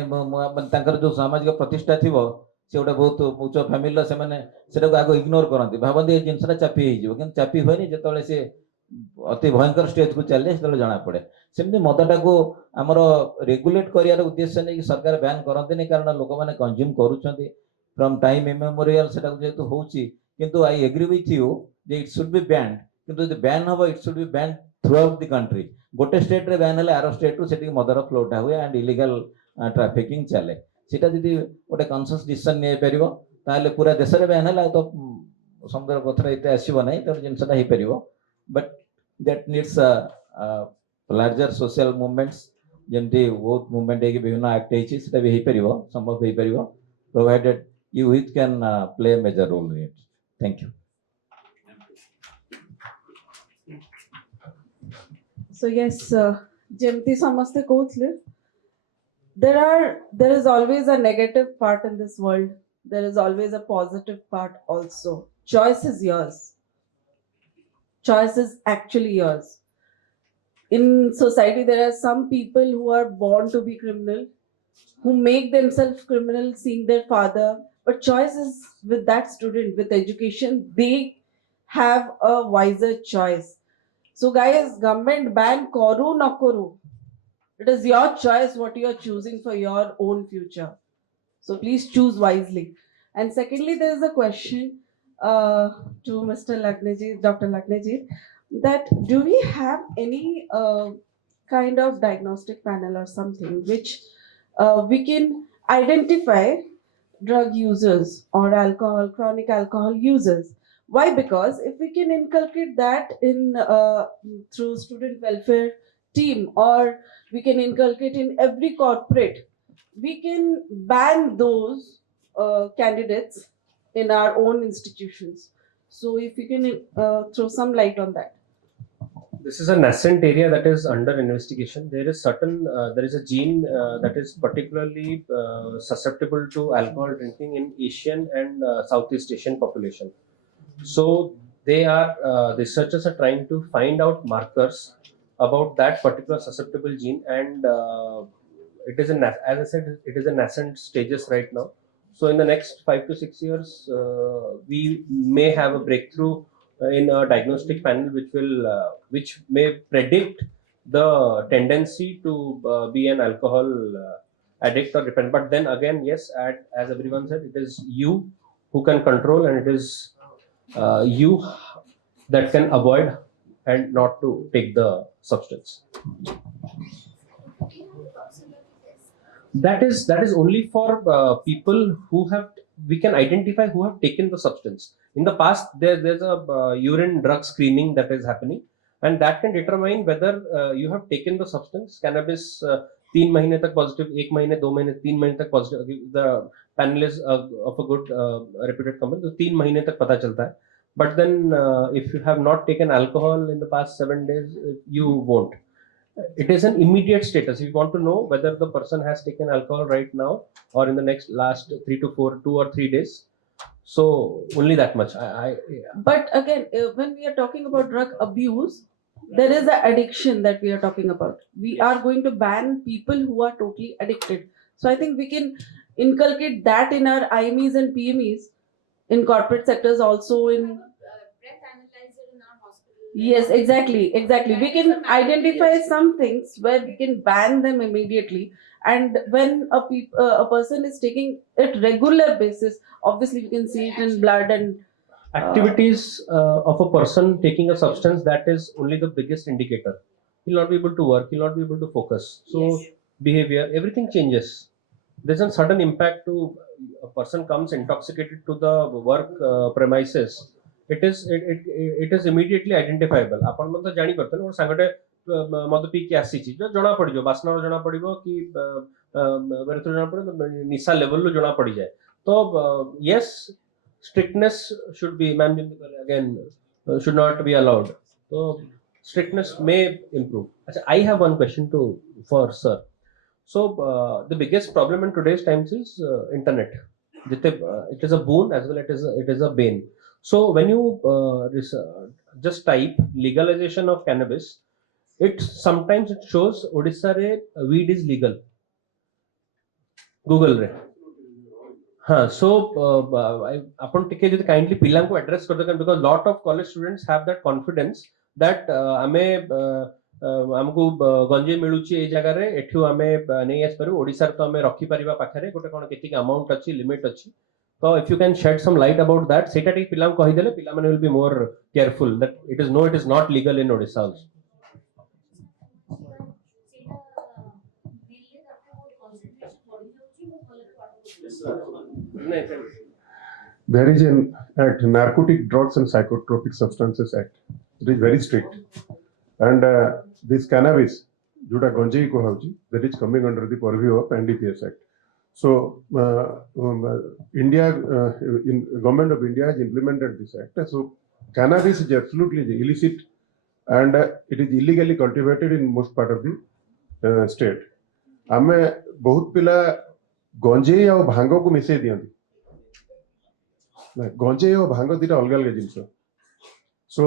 ତାଙ୍କର ଯୋଉ ସାମାଜିକ ପ୍ରତିଷ୍ଠା ଥିବ ସେ ଗୋଟେ ବହୁତ ଉଚ୍ଚ ଫ୍ୟାମିଲିର ସେମାନେ ସେଟାକୁ ଆଗ ଇଗ୍ନୋର କରନ୍ତି ଭାବନ୍ତି ଏ ଜିନିଷଟା ଚାପି ହେଇଯିବ କିନ୍ତୁ ଚାପି ହୁଏନି ଯେତେବେଳେ ସେ ଅତି ଭୟଙ୍କର ଷ୍ଟେଜକୁ ଚାଲିଯାଏ ସେତେବେଳେ ଜଣାପଡ଼େ ସେମିତି ମଦଟାକୁ ଆମର ରେଗୁଲେଟ୍ କରିବାର ଉଦ୍ଦେଶ୍ୟ ନେଇକି ସରକାର ବ୍ୟାନ୍ କରନ୍ତିନି କାରଣ ଲୋକମାନେ କନଜ୍ୟୁମ୍ କରୁଛନ୍ତି ଫ୍ରମ୍ ଟାଇମ୍ ଇମେମୋରିଆଲ ସେଟାକୁ ଯେହେତୁ ହେଉଛି କିନ୍ତୁ ଆଇ ଏଗ୍ରି ୱିଥ୍ ୟୁ ଯେ ଇଟ୍ ସୁଡ୍ ବି ବ୍ୟାନ୍ଡ କିନ୍ତୁ ଯଦି ବ୍ୟାନ୍ ହବ it should be ban throughout the country ଗୋଟେ ଷ୍ଟେଟ୍ରେ ବ୍ୟାନ୍ ହେଲେ ଆର ଷ୍ଟେଟ୍ରୁ ସେଠିକି ମଦର ଫ୍ଲୋଟା ହୁଏ ଆଣ୍ଡ ଇଲିଗାଲ ଟ୍ରାଫିକିଂ ଚାଲେ ସେଟା ଯଦି ଗୋଟେ କନସିୟସ୍ ଡିସିସନ୍ ନିଆଯାଇପାରିବ ତାହେଲେ ପୁରା ଦେଶରେ ବ୍ୟାନ୍ ହେଲା ଆଉ ତ ସମୁଦ୍ର ପଥର ଏତେ ଆସିବ ନାହିଁ ତେଣୁ ଜିନିଷଟା ହେଇପାରିବ but that needs larger social movements ଯେମିତି ବହୁତ ମୁଭମେଣ୍ଟ ହେଇକି ବିଭିନ୍ନ ଆକ୍ଟ ହେଇଛି ସେଟା ବି ହେଇପାରିବ ସମ୍ଭବ ହେଇପାରିବ provided you with can play major role in it thank you So yes, ଯେମିତି ସମସ୍ତେ କହୁଥିଲେ there is always a negative part in this world. There is always a positive part also. Choice is yours. Choice is actually yours. In society, there are some people who are born to be criminal, who make themselves criminal seeing their father. But choice is with that student, with education, they have a wiser choice. So guys, government ban koru na koru. It is your choice what you are choosing for your own future. So please choose wisely. And secondly, there is a question to Mr. Lagneji, Dr. Lagneji, that do we have any kind of diagnostic panel or something which we can identify drug users or chronic alcohol users. Why? Because if we can inculcate that in through student welfare team, or we can inculcate in every corporate, we can ban those candidates in our own institutions. So if you can throw some light on that. This is a nascent area that is under investigation. There is a gene that is particularly susceptible to alcohol drinking in Asian and Southeast Asian population. So researchers are trying to find out markers about that particular susceptible gene, and it is as I said, it is in nascent stages right now. So in the next 5 to 6 years, we may have a breakthrough in a diagnostic panel which may predict the tendency to be an alcohol addict or dependent. But then again, yes, as everyone said, it is you who can control, and it is you that can avoid and not to take the substance. That is only for people who have, we can identify who have taken the substance. In the past, there's a urine drug screening that is happening, and that can determine whether you have taken the substance cannabis. 3 महीने तक positive, 1 महीने, 2 महीने, 3 महीने तक positive. The panel is of a good reputed company, तो 3 महीने तक पता चलता है. But then, if you have not taken alcohol in the past 7 days, you won't. It is an immediate status. If you want to know whether the person has taken alcohol right now or in the next last 2 or 3 days, so only that much. But again, when we are talking about drug abuse, there is an addiction that we are talking about. We are going to ban people who are totally addicted. So I think we can inculcate that in our IMEs and PMEs in corporate sectors, also in. Yes, exactly. We can identify some things where we can ban them immediately, and when a person is taking it regular basis, obviously we can see it in blood and Activities of a person taking a substance, that is only the biggest indicator. He'll not be able to work, he'll not be able to focus. So Yes. behavior, everything changes. There's a sudden impact to a person comes intoxicated to the work premises. It is immediately identifiable. आपण मतलब जानी पड़ता है ना, और सांगटे मद P के आसीची जो जणा पड़ी जो बासना रो जणा पड़िबो कि वेरे तो जणा पड़े निशा लेवल लो जणा पड़ी जाए. तो yes, strictness should be, ma'am again, should not be allowed. So strictness may improve. I have one question for sir. So the biggest problem in today's times is internet. It is a boon as well. It is a bane. So when you just type legalization of cannabis, sometimes it shows Odisha re weed is legal. Google re. हाँ, so अपन टिके जो kindly पिलां को address कर दें, because lot of college students have that confidence that हमें हमको गंजे मिलुची ए जगह रे एठू हमें नहीं आस पारू ओडिसा तो हमें रखी परिबा पाखरे गोटे कोन केतिक अमाउंट अछि, लिमिट अछि. So if you can shed some light about that, सेटा टिके पिलां को कहि देले पिला माने will be more careful that it is not legal in Odisha also. There is an act, Narcotic Drugs and Psychotropic Substances Act. It is very strict. And this cannabis, Juda Ganjai ko hauji, that is coming under the purview of NDPS Act. So India, in government of India has implemented this act. So cannabis is absolutely illicit, and it is illegally cultivated in most part of the state. आमे बहुत पिला गंजेई और भांग को मिसई दियंती. गंजेई और भांग दीटा अलग अलग जिनस. सो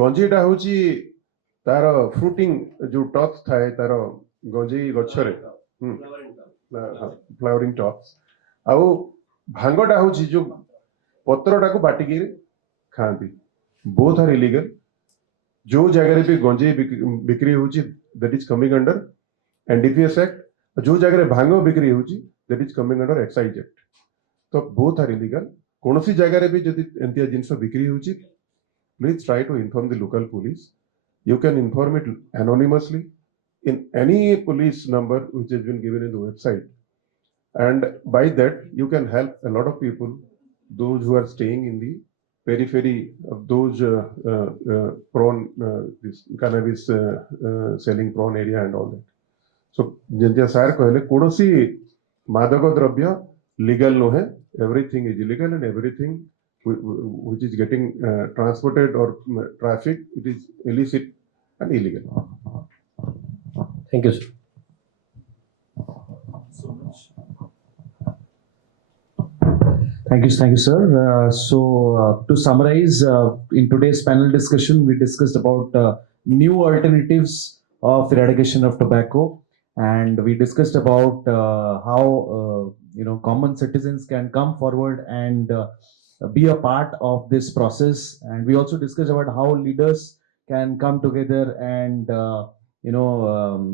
गंजेईटा होची तार फ्रूटिंग जो टॉप्स थाए तार गंजेई गछरे फ्लावरिंग टॉप्स आउ भांगटा होची जो पत्रटा को बाटिकी खांती. Both are illegal. जो जगह रे भी गंजेई बिक्री होची that is coming under NDPS Act. जो जगह भांग बिक्री होची that is coming under excise act. तो बोथ आर इलीगल. कौन सी जगह भी जदि एंतिया जिनस बिक्री होची, please try to inform the local police. You can inform it anonymously in any police number which has been given in the website. and by that you can help a lot of people, those who are staying in the periphery of those prawn, this cannabis selling prawn area and all that. So ଯେମିତି sir କହିଲେ କୌଣସି ମାଦକ ଦ୍ରବ୍ୟ legal ନୁହେଁ, everything is illegal and everything which is getting transported or traffic, it is illicit and illegal. Thank you, sir. So much. Thank you, sir. To summarize, in today's panel discussion, we discussed about new alternatives of eradication of tobacco, and we discussed about how common citizens can come forward and be a part of this process, and we also discussed about how leaders can come together and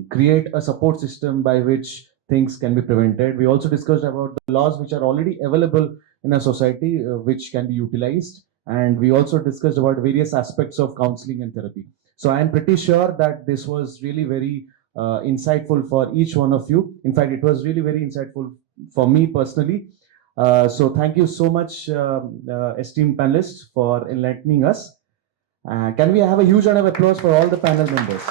create a support system by which things can be prevented. We also discussed about the laws which are already available in a society which can be utilized, and we also discussed about various aspects of counseling and therapy. So I am pretty sure that this was really very insightful for each one of you. In fact, it was really very insightful for me personally. So thank you so much, esteemed panelists, for enlightening us. Can we have a huge round of applause for all the panel members?